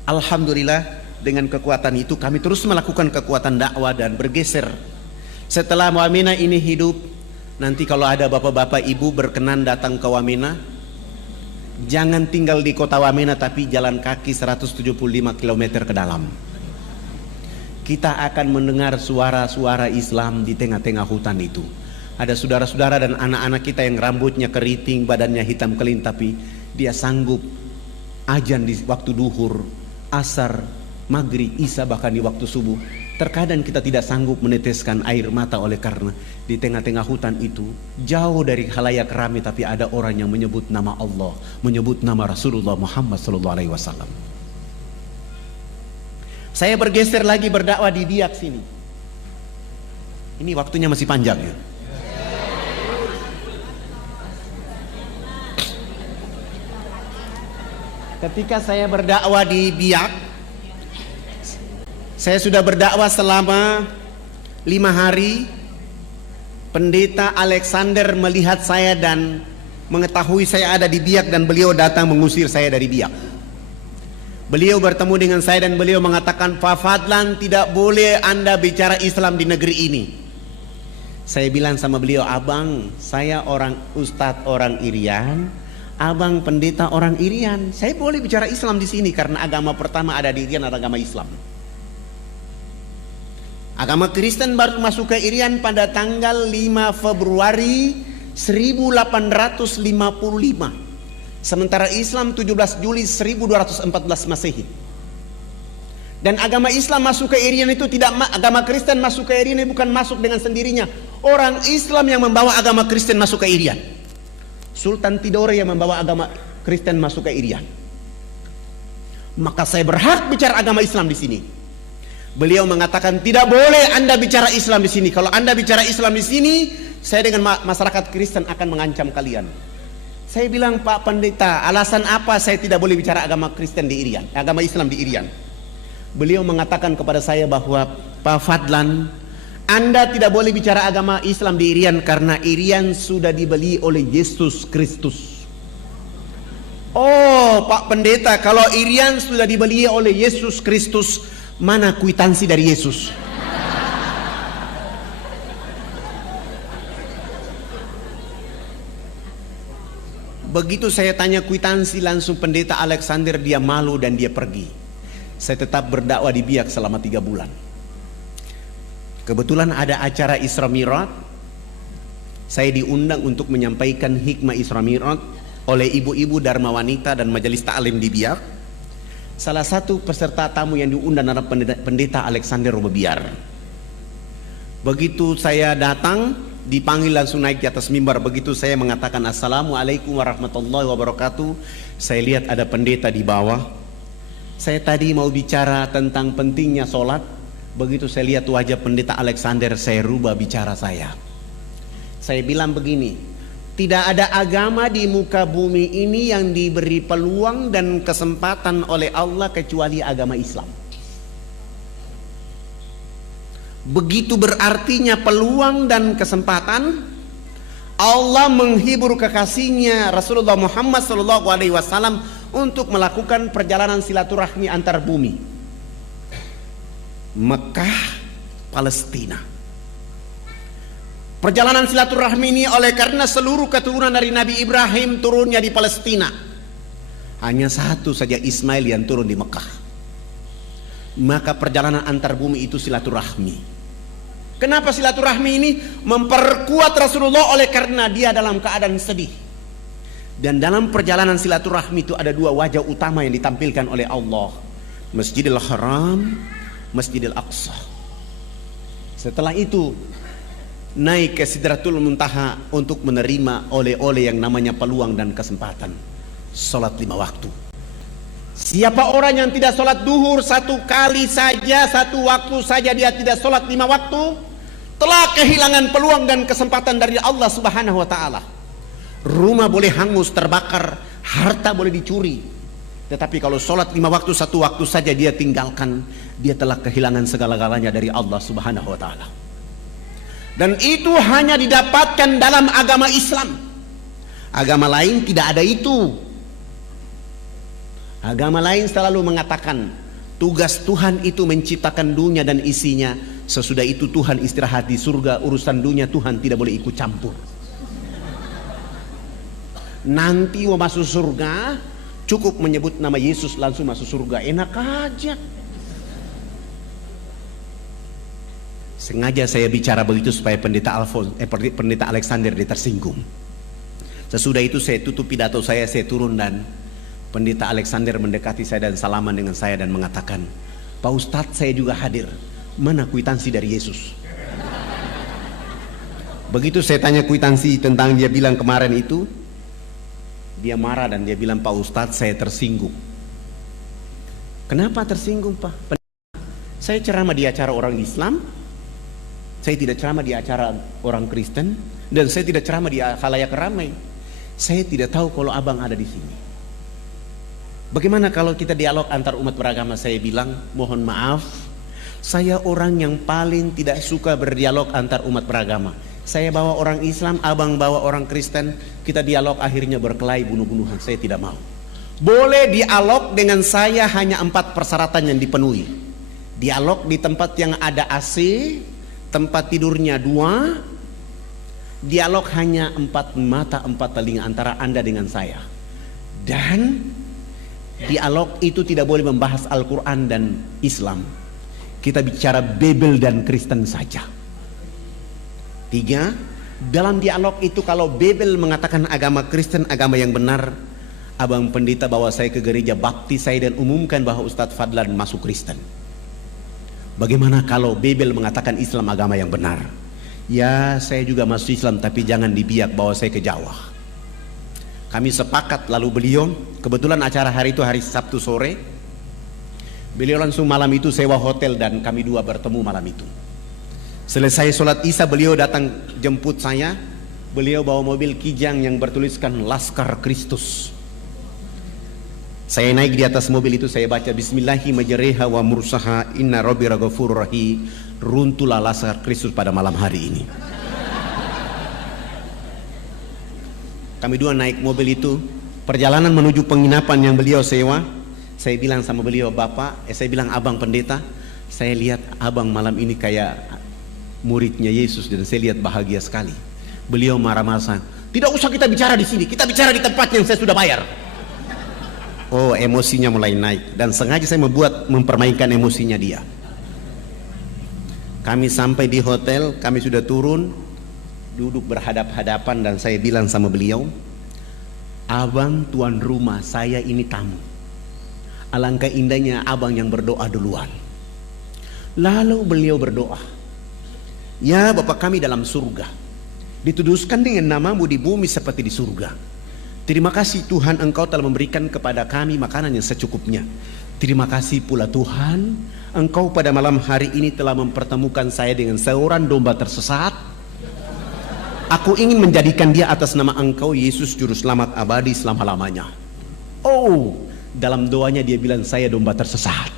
Alhamdulillah, dengan kekuatan itu kami terus melakukan kekuatan dakwah dan bergeser. Setelah Wamena ini hidup, nanti kalau ada bapak-bapak ibu berkenan datang ke Wamena, jangan tinggal di kota Wamena tapi jalan kaki 175 km ke dalam. Kita akan mendengar suara-suara Islam di tengah-tengah hutan itu. Ada saudara-saudara dan anak-anak kita yang rambutnya keriting, badannya hitam kelin, tapi dia sanggup azan di waktu duhur, asar, maghrib, isya, bahkan di waktu subuh. Terkadang kita tidak sanggup meneteskan air mata oleh karena di tengah-tengah hutan itu, jauh dari khalayak ramai, tapi ada orang yang menyebut nama Allah, menyebut nama Rasulullah Muhammad SAW. Saya bergeser lagi berdakwah di Biak sini. Ini waktunya masih panjang ya. Ketika saya berdakwah di Biak, saya sudah berdakwah selama 5 hari. Pendeta Alexander melihat saya dan mengetahui saya ada di Biak, dan beliau datang mengusir saya dari Biak. Beliau bertemu dengan saya dan beliau mengatakan, Pak Fadlan, tidak boleh Anda bicara Islam di negeri ini. Saya bilang sama beliau, abang, saya orang ustadz orang Irian, abang pendeta orang Irian. Saya boleh bicara Islam di sini karena agama pertama ada di Irian adalah agama Islam. Agama Kristen baru masuk ke Irian pada tanggal 5 Februari 1855. Sementara Islam 17 Juli 1214 Masehi. Dan agama Islam masuk ke Irian itu tidak, agama Kristen masuk ke Irian bukan masuk dengan sendirinya. Orang Islam yang membawa agama Kristen masuk ke Irian. Sultan Tidore yang membawa agama Kristen masuk ke Irian. Maka saya berhak bicara agama Islam di sini. Beliau mengatakan tidak boleh Anda bicara Islam di sini. Kalau Anda bicara Islam di sini, saya dengan masyarakat Kristen akan mengancam kalian. Saya bilang, Pak Pendeta, alasan apa saya tidak boleh bicara agama Kristen di Irian, agama Islam di Irian? Beliau mengatakan kepada saya bahwa, Pak Fadlan, Anda tidak boleh bicara agama Islam di Irian karena Irian sudah dibeli oleh Yesus Kristus. Oh, Pak Pendeta, kalau Irian sudah dibeli oleh Yesus Kristus, mana kwitansi dari Yesus? Begitu saya tanya kwitansi, langsung pendeta Alexander dia malu dan dia pergi. Saya tetap berdakwah di Biak selama 3 bulan. Kebetulan ada acara Isra Mi'raj. Saya diundang untuk menyampaikan hikmah Isra Mi'raj oleh ibu-ibu Dharma Wanita dan majelis ta'lim di Biak. Salah satu peserta tamu yang diundang adalah pendeta Alexander Robebiar. Begitu saya datang, dipanggil langsung naik di atas mimbar. Begitu saya mengatakan Assalamualaikum warahmatullahi wabarakatuh, saya lihat ada pendeta di bawah. Saya tadi mau bicara tentang pentingnya sholat. Begitu saya lihat wajah pendeta Alexander, saya rubah bicara saya. Saya bilang begini, tidak ada agama di muka bumi ini yang diberi peluang dan kesempatan oleh Allah kecuali agama Islam. Begitu berartinya peluang dan kesempatan. Allah menghibur kekasihnya Rasulullah Muhammad SAW untuk melakukan perjalanan silaturahmi antar bumi, Mekah, Palestina. Perjalanan silaturahmi ini oleh karena seluruh keturunan dari Nabi Ibrahim turunnya di Palestina. Hanya satu saja Ismail yang turun di Mekah. Maka perjalanan antar bumi itu silaturahmi. Kenapa silaturahmi ini memperkuat Rasulullah? Oleh karena dia dalam keadaan sedih. Dan dalam perjalanan silaturahmi itu ada 2 wajah utama yang ditampilkan oleh Allah, Masjidil Haram, Masjidil Aqsa. Setelah itu naik ke Sidratul Muntaha untuk menerima oleh-oleh yang namanya peluang dan kesempatan. Salat 5 waktu. Siapa orang yang tidak sholat duhur 1 kali saja, 1 waktu saja dia tidak sholat 5 waktu, telah kehilangan peluang dan kesempatan dari Allah Subhanahu wa ta'ala. Rumah boleh hangus, terbakar, harta boleh dicuri, tetapi kalau sholat 5 waktu 1 waktu saja dia tinggalkan, dia telah kehilangan segala-galanya dari Allah Subhanahu wa ta'ala. Dan itu hanya didapatkan dalam agama Islam. Agama lain tidak ada itu. Agama lain selalu mengatakan tugas Tuhan itu menciptakan dunia dan isinya. Sesudah itu Tuhan istirahat di surga. Urusan dunia Tuhan tidak boleh ikut campur. Nanti mau masuk surga cukup menyebut nama Yesus langsung masuk surga. Enak aja. Sengaja saya bicara begitu supaya pendeta Alexander dia tersinggung. Sesudah itu saya tutup pidato saya turun dan pendeta Alexander mendekati saya dan salaman dengan saya dan mengatakan, Pak Ustadz saya juga hadir, mana kwitansi dari Yesus? Begitu saya tanya kwitansi tentang dia bilang kemarin itu, dia marah dan dia bilang, Pak Ustadz saya tersinggung. Kenapa tersinggung Pak? Saya ceramah di acara orang Islam, saya tidak ceramah di acara orang Kristen, dan saya tidak ceramah di khalayak ramai. Saya tidak tahu kalau abang ada di sini. Bagaimana kalau kita dialog antar umat beragama? Saya bilang, mohon maaf, saya orang yang paling tidak suka berdialog antar umat beragama. Saya bawa orang Islam, abang bawa orang Kristen, kita dialog akhirnya berkelahi bunuh-bunuhan. Saya tidak mau. Boleh dialog dengan saya hanya 4 persyaratan yang dipenuhi. Dialog di tempat yang ada AC, tempat tidurnya 2. Dialog hanya 4 mata 4 telinga antara Anda dengan saya. Dan dialog itu tidak boleh membahas Al-Quran dan Islam. Kita bicara Bible dan Kristen saja. 3, dalam dialog itu kalau Bible mengatakan agama Kristen agama yang benar, abang pendeta bawa saya ke gereja baptis saya dan umumkan bahwa Ustadz Fadlan masuk Kristen. Bagaimana kalau Bible mengatakan Islam agama yang benar? Ya saya juga masuk Islam, tapi jangan dibiak bawa saya ke Jawa. Kami sepakat, lalu beliau, kebetulan acara hari itu hari Sabtu sore, beliau langsung malam itu sewa hotel dan kami 2 bertemu malam itu. Selesai sholat Isya beliau datang jemput saya. Beliau bawa mobil Kijang yang bertuliskan Laskar Kristus. Saya naik di atas mobil itu, saya baca Bismillahi majreha wa mursaha inna rabbi ghafurur rahim. Runtuhlah Laskar Kristus pada malam hari ini. Kami 2 naik mobil itu, perjalanan menuju penginapan yang beliau sewa. Saya bilang sama beliau, Bapak, saya bilang abang pendeta, saya lihat abang malam ini kayak muridnya Yesus dan saya lihat bahagia sekali. Beliau marah-marah, tidak usah kita bicara di sini, kita bicara di tempat yang saya sudah bayar. Oh, emosinya mulai naik dan sengaja saya mempermainkan emosinya dia. Kami sampai di hotel, kami sudah turun, duduk berhadap-hadapan dan saya bilang sama beliau, abang tuan rumah, saya ini tamu. Alangkah indahnya abang yang berdoa duluan. Lalu beliau berdoa, ya Bapa kami dalam surga, dituduskan dengan namamu di bumi seperti di surga. Terima kasih Tuhan, Engkau telah memberikan kepada kami makanan yang secukupnya. Terima kasih pula Tuhan, Engkau pada malam hari ini telah mempertemukan saya dengan seorang domba tersesat. Aku ingin menjadikan dia atas nama Engkau Yesus Juru Selamat abadi selama-lamanya. Oh, dalam doanya dia bilang saya domba tersesat.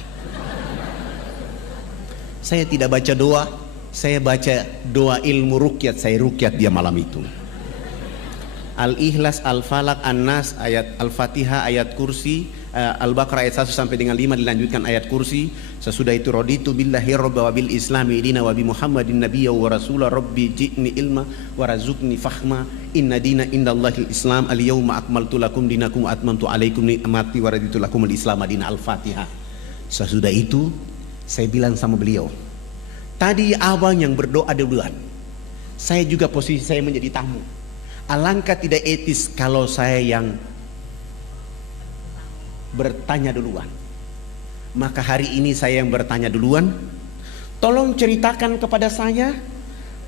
Saya tidak baca doa, saya baca doa ilmu rukyat, saya rukyat dia malam itu. Al-Ikhlas, Al-Falaq, An-Nas, ayat Al-Fatihah, ayat kursi, Al-Baqarah ayat 1 sampai dengan 5 dilanjutkan ayat kursi. Sesudah itu raditu billahi rabba wa bil islami dina wa bi Muhammadin nabiyya wa rasula rabbi ji'ni ilma wa razukni fahma inna dina indallahil islam al-yawma akmaltu lakum dinakum wa atmamtu alaikum ni'mati wa raditu lakum al-islam dina. Al-Fatihah. Sesudah itu saya bilang sama beliau, tadi abang yang berdoa duluan, saya juga posisi saya menjadi tamu. Alangkah tidak etis kalau saya yang bertanya duluan. Maka hari ini saya yang bertanya duluan. Tolong ceritakan kepada saya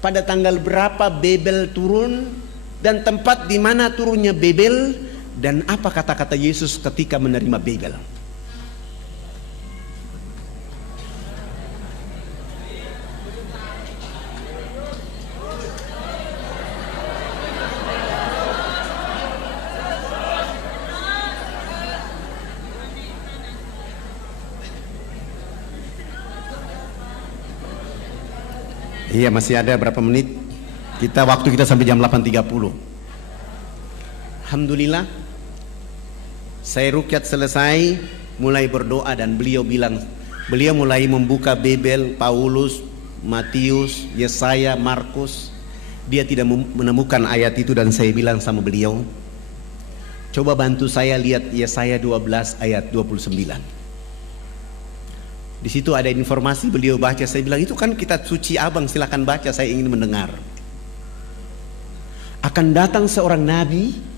pada tanggal berapa Babel turun dan tempat di mana turunnya Babel dan apa kata-kata Yesus ketika menerima Babel. Iya, masih ada berapa menit? Waktu kita sampai jam 8.30. Alhamdulillah, saya rukyat selesai, mulai berdoa dan beliau mulai membuka Babel, Paulus, Matius, Yesaya, Markus. Dia tidak menemukan ayat itu dan saya bilang sama beliau, coba bantu saya lihat Yesaya 12 ayat 29. Di situ ada informasi, beliau baca, saya bilang itu kan kitab suci abang, silakan baca, saya ingin mendengar. Akan datang seorang nabi,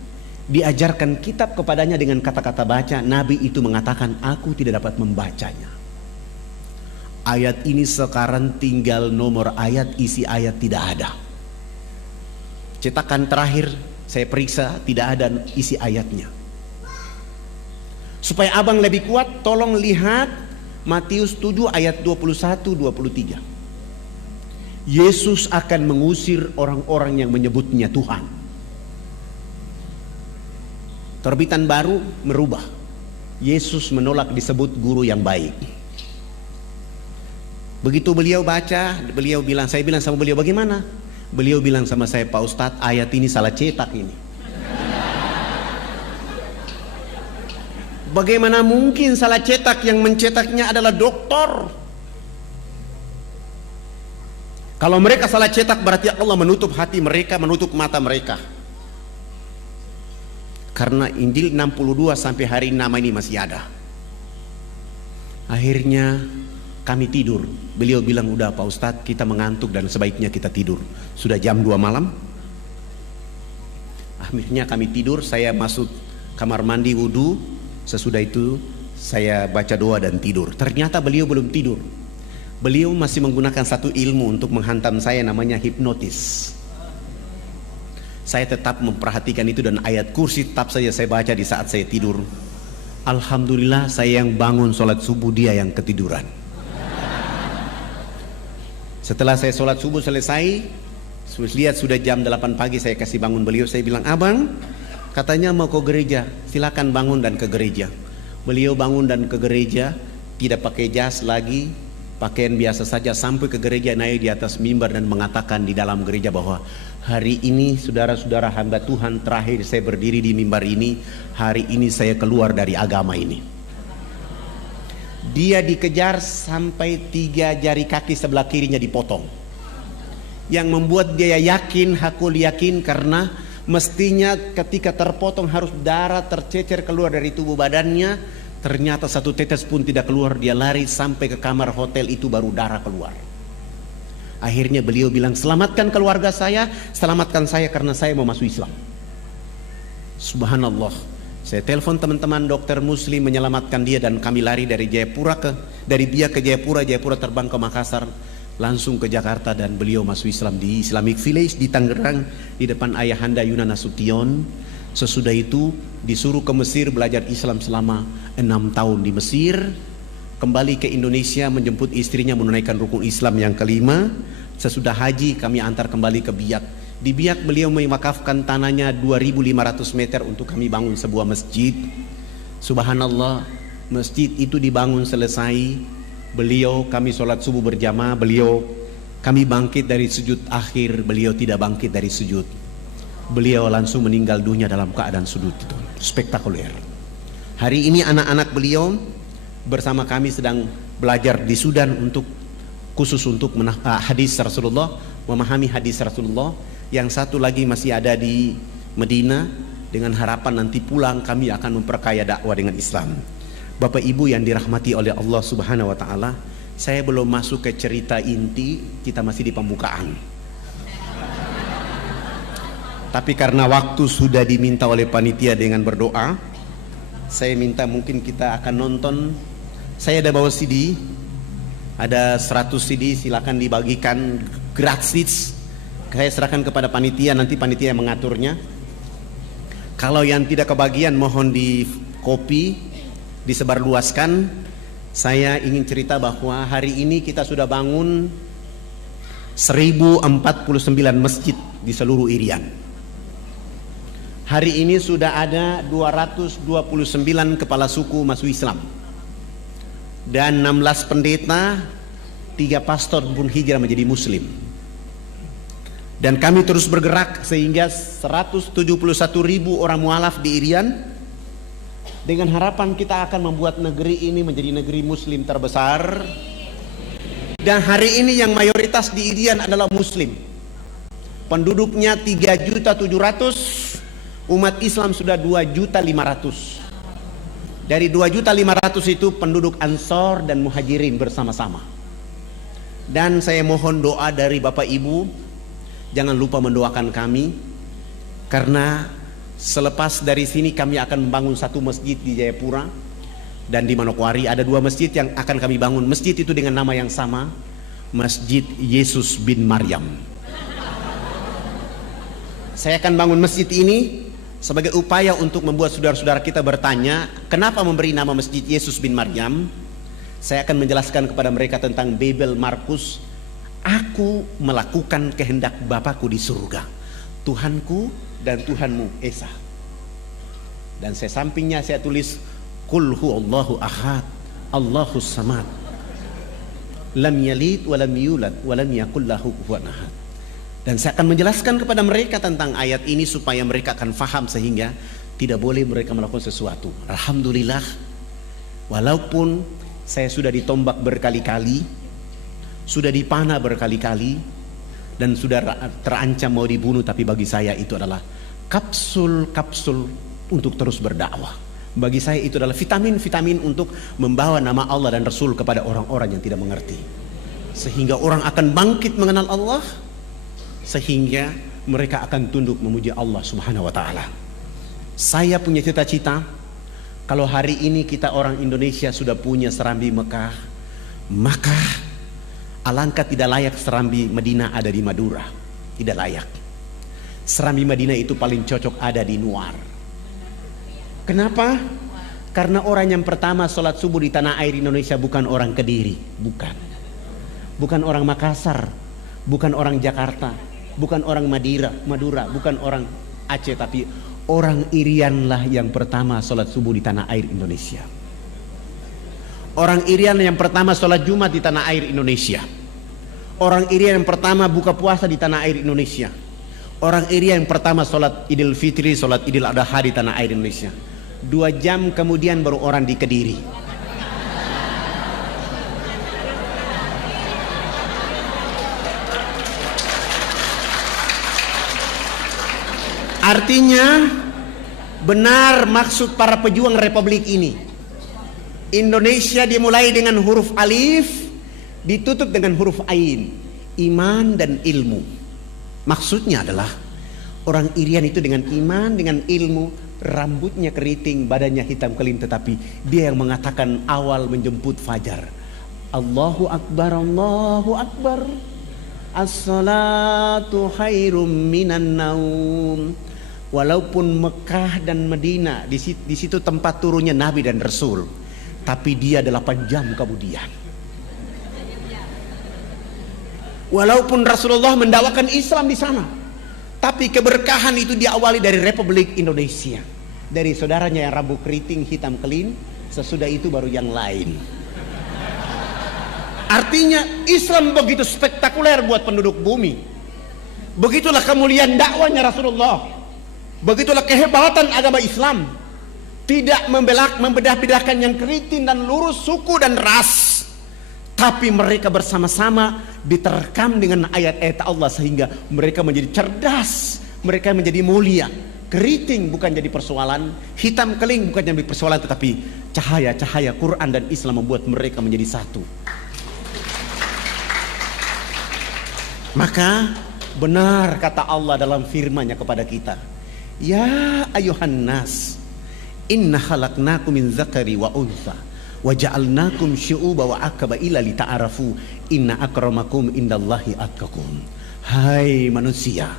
diajarkan kitab kepadanya dengan kata-kata baca. Nabi itu mengatakan, aku tidak dapat membacanya. Ayat ini sekarang tinggal nomor ayat, isi ayat tidak ada. Cetakan terakhir saya periksa tidak ada isi ayatnya. Supaya abang lebih kuat, tolong lihat Matius 7 ayat 21-23. Yesus akan mengusir orang-orang yang menyebutnya Tuhan. Terbitan baru merubah. Yesus menolak disebut guru yang baik. Begitu beliau baca, saya bilang sama beliau, bagaimana? Beliau bilang sama saya, Pak Ustadz, ayat ini salah cetak ini. Bagaimana mungkin salah cetak? Yang mencetaknya adalah doktor. Kalau mereka salah cetak berarti Allah menutup hati mereka, menutup mata mereka. Karena Injil 62 sampai hari ini nama ini masih ada. Akhirnya kami tidur. Beliau bilang, udah Pak Ustadz, kita mengantuk dan sebaiknya kita tidur. Sudah jam 2 malam. Akhirnya kami tidur, saya masuk kamar mandi wudu. Sesudah itu saya baca doa dan tidur. Ternyata beliau belum tidur. Beliau masih menggunakan satu ilmu untuk menghantam saya, namanya hipnotis. Saya tetap memperhatikan itu dan ayat kursi tetap saja saya baca di saat saya tidur. Alhamdulillah, saya yang bangun sholat subuh, dia yang ketiduran. Setelah saya sholat subuh selesai, lihat sudah jam 8 pagi, saya kasih bangun beliau. Saya bilang, abang katanya mau ke gereja, silakan bangun dan ke gereja. Beliau bangun dan ke gereja, tidak pakai jas lagi, pakaian biasa saja, sampai ke gereja, naik di atas mimbar dan mengatakan di dalam gereja bahwa hari ini saudara-saudara hamba Tuhan, terakhir saya berdiri di mimbar ini, hari ini saya keluar dari agama ini. Dia dikejar sampai 3 jari kaki sebelah kirinya dipotong. Yang membuat dia yakin, hakul yakin, karena mestinya ketika terpotong harus darah tercecer keluar dari tubuh badannya. Ternyata satu tetes pun tidak keluar. Dia lari sampai ke kamar hotel itu, baru darah keluar. Akhirnya beliau bilang, selamatkan keluarga saya, selamatkan saya karena saya mau masuk Islam. Subhanallah. Saya telepon teman-teman dokter muslim menyelamatkan dia, dan kami lari dari Biak ke Jayapura, Jayapura terbang ke Makassar, langsung ke Jakarta, dan beliau masuk Islam di Islamic Village di Tangerang di depan ayahanda Yuna Nasution. Sesudah itu disuruh ke Mesir belajar Islam selama 6 tahun di Mesir. Kembali ke Indonesia menjemput istrinya menunaikan rukun Islam yang kelima. Sesudah haji kami antar kembali ke Biak. Di Biak beliau mewakafkan tanahnya 2.500 meter untuk kami bangun sebuah masjid. Subhanallah, masjid itu dibangun selesai. Kami sholat subuh berjamaah. Kami bangkit dari sujud akhir. Beliau tidak bangkit dari sujud. Beliau langsung meninggal dunia dalam keadaan sujud itu. Spektakuler. Hari ini anak-anak beliau bersama kami sedang belajar di Sudan khusus untuk hadis Rasulullah, memahami hadis Rasulullah. Yang satu lagi masih ada di Medina, dengan harapan nanti pulang kami akan memperkaya dakwah dengan Islam. Bapak Ibu yang dirahmati oleh Allah Subhanahu wa taala, saya belum masuk ke cerita inti, kita masih di pembukaan. Tapi karena waktu sudah diminta oleh panitia dengan berdoa, saya minta mungkin kita akan nonton. Saya ada bawa CD, ada 100 CD, silakan dibagikan gratis. Saya serahkan kepada panitia, nanti panitia yang mengaturnya. Kalau yang tidak kebagian mohon di copy, disebarluaskan. Saya ingin cerita bahwa hari ini kita sudah bangun 1049 masjid di seluruh Irian. Hari ini sudah ada 229 kepala suku masuk Islam, dan 16 pendeta, 3 pastor pun hijrah menjadi muslim. Dan kami terus bergerak sehingga 171.000 orang mualaf di Irian, dengan harapan kita akan membuat negeri ini menjadi negeri muslim terbesar. Dan hari ini yang mayoritas di Irian adalah muslim. Penduduknya 3.700.000, umat Islam sudah 2.500.000. Dari 2.500.000 itu penduduk Ansor dan Muhajirin bersama-sama. Dan saya mohon doa dari Bapak Ibu, jangan lupa mendoakan kami, karena selepas dari sini kami akan membangun satu masjid di Jayapura dan di Manokwari. Ada 2 masjid yang akan kami bangun. Masjid itu dengan nama yang sama, Masjid Yesus bin Maryam. Saya akan bangun masjid ini sebagai upaya untuk membuat saudara-saudara kita bertanya, kenapa memberi nama Masjid Yesus bin Maryam? Saya akan menjelaskan kepada mereka tentang Babel Markus. Aku melakukan kehendak Bapakku di surga, Tuhanku dan Tuhanmu Esa. Dan saya sampingnya saya tulis Qul huwallahu ahad, Allahus samad, lam yalid wa lam yulad wa lam yakul lahu kufuwan ahad. Dan saya akan menjelaskan kepada mereka tentang ayat ini supaya mereka akan faham, sehingga tidak boleh mereka melakukan sesuatu. Alhamdulillah, walaupun saya sudah ditombak berkali-kali, sudah dipanah berkali-kali, dan sudah terancam mau dibunuh, tapi bagi saya itu adalah kapsul-kapsul untuk terus berdakwah. Bagi saya itu adalah vitamin-vitamin untuk membawa nama Allah dan Rasul kepada orang-orang yang tidak mengerti, sehingga orang akan bangkit mengenal Allah, sehingga mereka akan tunduk memuji Allah Subhanahu wa taala. Saya punya cita-cita, kalau hari ini kita orang Indonesia sudah punya serambi Mekah, maka alangkah tidak layak serambi Madinah ada di Madura. Tidak layak. Serambi Madinah itu paling cocok ada di Nuar. Kenapa? Karena orang yang pertama sholat subuh di tanah air Indonesia bukan orang Kediri, bukan orang Makassar, bukan orang Jakarta, bukan orang Madura, bukan orang Aceh, tapi orang Irian lah yang pertama sholat subuh di tanah air Indonesia. Orang Irian yang pertama sholat Jumat di tanah air Indonesia. Orang Irian yang pertama buka puasa di tanah air Indonesia. Orang Irian yang pertama sholat Idul Fitri, sholat Idul Adha di tanah air Indonesia. 2 jam kemudian baru orang di Kediri. Artinya benar maksud para pejuang Republik ini. Indonesia dimulai dengan huruf alif, ditutup dengan huruf ain, iman dan ilmu. Maksudnya adalah orang Irian itu dengan iman, dengan ilmu, rambutnya keriting, badannya hitam kelim, tetapi dia yang mengatakan awal menjemput fajar, Allahu Akbar, Allahu Akbar, as-salatu khairum minan naum. Walaupun Mekah dan Madinah di situ tempat turunnya Nabi dan Rasul, tapi dia 8 jam kemudian. Walaupun Rasulullah mendakwakan Islam di sana, tapi keberkahan itu diawali dari Republik Indonesia, dari saudaranya yang rambut keriting hitam kelim. Sesudah itu baru yang lain. Artinya Islam begitu spektakuler buat penduduk bumi. Begitulah kemuliaan dakwanya Rasulullah. Begitulah kehebatan agama Islam. Tidak membedah-bedahkan yang keriting dan lurus, suku dan ras, tapi mereka bersama-sama diterkam dengan ayat-ayat Allah, sehingga mereka menjadi cerdas, mereka menjadi mulia. Keriting bukan jadi persoalan, hitam keling bukan jadi persoalan, tetapi cahaya-cahaya Quran dan Islam membuat mereka menjadi satu. Maka benar kata Allah dalam firman-Nya kepada kita, ya ayuhan nas, inna khalaqnakum min dzakari wa untha wa ja'alnakum syu'uba wa aqbaila lita'arafu inna akramakum indallahi atqakum. Hai manusia,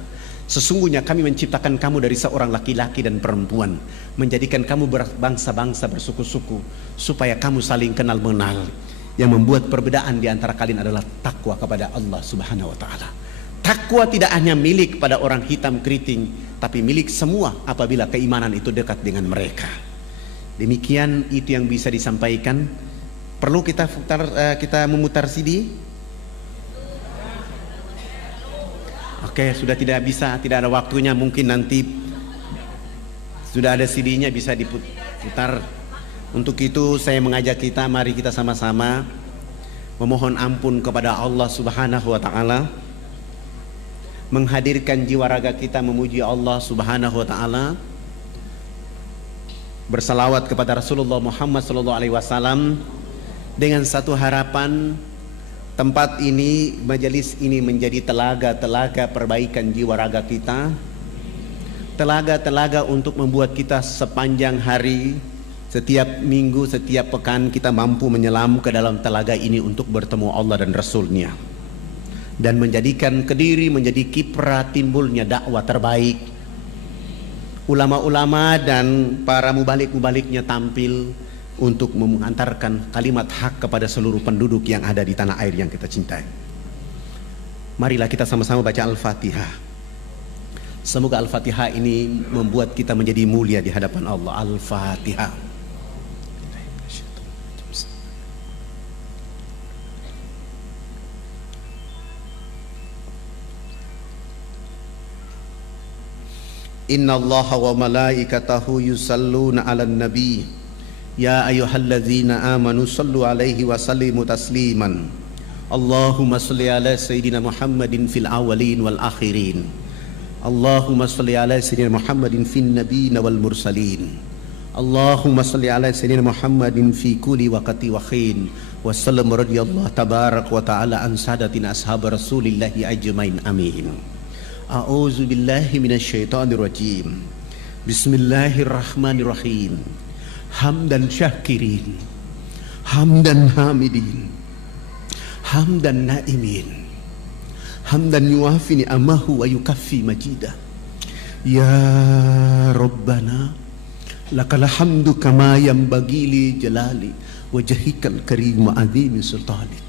sesungguhnya kami menciptakan kamu dari seorang laki-laki dan perempuan, menjadikan kamu berbangsa-bangsa, bersuku-suku, supaya kamu saling kenal mengenal. Yang membuat perbedaan di antara kalian adalah takwa kepada Allah Subhanahu wa taala. Takwa tidak hanya milik pada orang hitam keriting, tapi milik semua apabila keimanan itu dekat dengan mereka. Demikian itu yang bisa disampaikan. Perlu kita memutar CD? Oke, sudah tidak bisa, tidak ada waktunya, mungkin nanti sudah ada CD-nya bisa diputar. Untuk itu saya mengajak kita, mari kita sama-sama memohon ampun kepada Allah Subhanahu wa taala, menghadirkan jiwa raga kita memuji Allah Subhanahu wa taala, bersalawat kepada Rasulullah Muhammad sallallahu alaihi wasallam dengan satu harapan, tempat ini, majelis ini menjadi telaga-telaga perbaikan jiwa raga kita, telaga-telaga untuk membuat kita sepanjang hari, setiap minggu, setiap pekan kita mampu menyelam ke dalam telaga ini untuk bertemu Allah dan Rasul-Nya, dan menjadikan Kediri menjadi kiprah timbulnya dakwah terbaik. Ulama-ulama dan para mubalik-mubaliknya tampil untuk mengantarkan kalimat hak kepada seluruh penduduk yang ada di tanah air yang kita cintai. Marilah kita sama-sama baca Al-Fatihah. Semoga Al-Fatihah ini membuat kita menjadi mulia di hadapan Allah. Al-Fatihah. Inna Allaha wa malaikatahu yusalluna ala nabi ya ayyuhalladzina amanu sallu alaihi wa sallimu tasliman. Allahumma salli ala sayyidina Muhammadin fil awwalin wal akhirin. Allahumma salli ala sayyidina Muhammadin fin nabiyina wal mursalin. Allahumma salli ala sayyidina Muhammadin fi kulli waqti wa khin. Wa sallam radhiyallahu tabarak wa ta'ala an sadatina ashab Rasulillahi ajmain. Amin. A'udzu billahi minasyaitonir rajim. Bismillahirrahmanirrahim. Hamdan syakirin, hamdan hamidin, hamdan naimin, hamdan yuafi ni'amahu wa yukaffi majidah. Ya Rabbana lakal hamdu kama yanbaghi li jalali wajhikal karim wa azimi sultanik.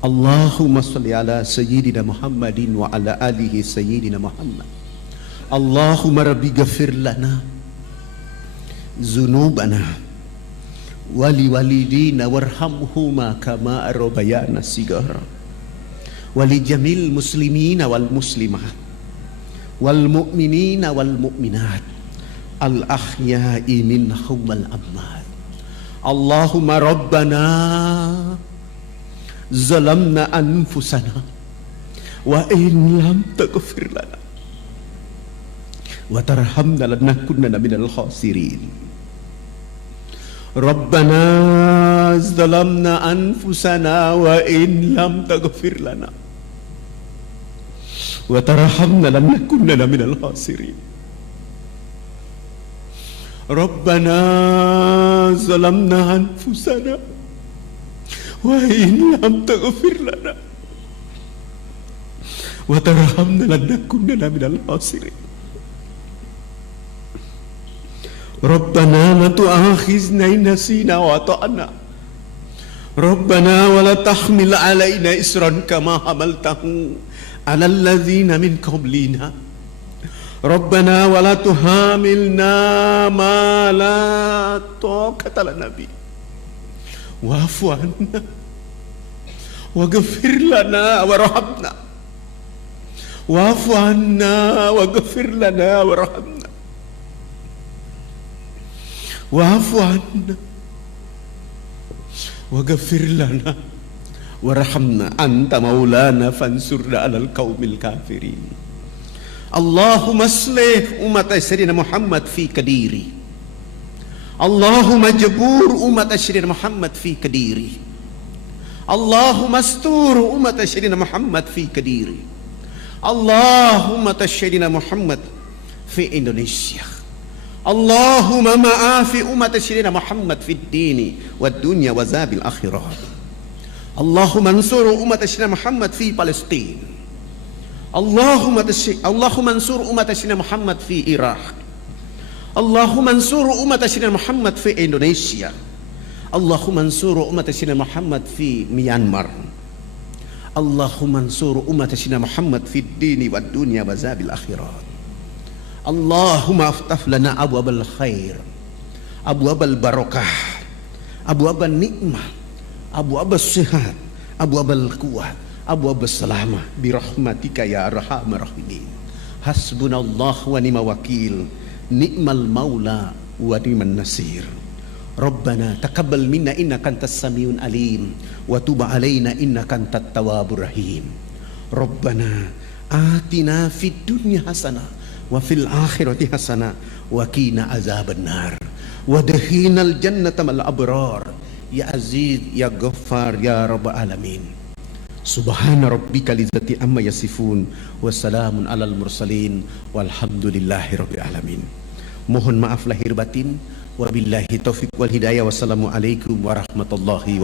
Allahumma salli ala sayyidina Muhammadin wa ala alihi sayyidina Muhammad. Allahumma rabbi ghafir lana zunubana wali walidina warhamhuma kama rabbayana shighara wali jamil muslimina wal muslimat wal mu'minina wal mu'minat al ahya'i minhum wal amwat. Allahumma rabbana zalamna anfusana wa in lam taghfir lana wa tarhamna lanakunanna minal khasirin. Rabbana zalamna anfusana wa in lam taghfir lana wa tarhamna lanakunanna minal khasirin. Rabbana zalamna anfusana wa in lam taghfir lana wa tarhamna lanakunanna minal khasirin. Rabbana la tu'akhizna in nasina wa ata'na. Rabbana wa la tahmil alaina isran kama hamaltahu ala alladzina min qablina. Rabbana wa la tuhamilna ma la taqata lana bi. Wa'fu anna waghfir lana warhamna. Wa'fu anna waghfir lana warhamna. Wa'fu anna waghfir lana warhamna anta maulana fansurna 'alal qaumil kafirin. Allahumma aslih umat Sayyidina Muhammad fi Kediri. Allahumma jabur umat Sayyidina Muhammad fi Kediri. Allahumma astur umat Sayyidina Muhammad fi Kediri. Allahumma Sayyidina Muhammad fi Indonesia. Allahumma ma'afi umat Sayyidina Muhammad fi dini wad dunya wa zabil akhirah. Allahumma ansur umat Sayyidina Muhammad fi Palestina. Allahumma ansur umat Sayyidina Muhammad fi Iraq. Allahumma ansur umat Sayyidina Muhammad fi Indonesia. Allahumma ansur umat Sayyidina Muhammad fi Myanmar. Allahumma ansur umat Sayyidina Muhammad fi dini wad dunya wa zabil akhirah. Allahumma aftah lana abwabal khair, abwabal barakah, abwabal nikmah, abwabal sihat, abwabal quwwat, abwaab salamah birahmatika ya arhamar rahimin. Hasbunallah wa ni'mal wakil, ni'mal maula wa ni'man nasir. Rabbana taqabbal minna innaka antas samiun alim wa tub alaina innaka antat tawwabur rahim. Rabbana atina fid dunya hasanah wa fil akhirati hasanah wa qina azabannar wa adkhilnal jannata mal abrar ya aziz ya ghaffar ya rabbal alamin. Subhana rabbika lizzati amma yasifun wa salamun alal mursalin walhamdulillahi rabbil alamin. Mohon maaf lahir batin. Wabillahi taufiq wal hidayah. Wassalamualaikum warahmatullahi wabarakatuh.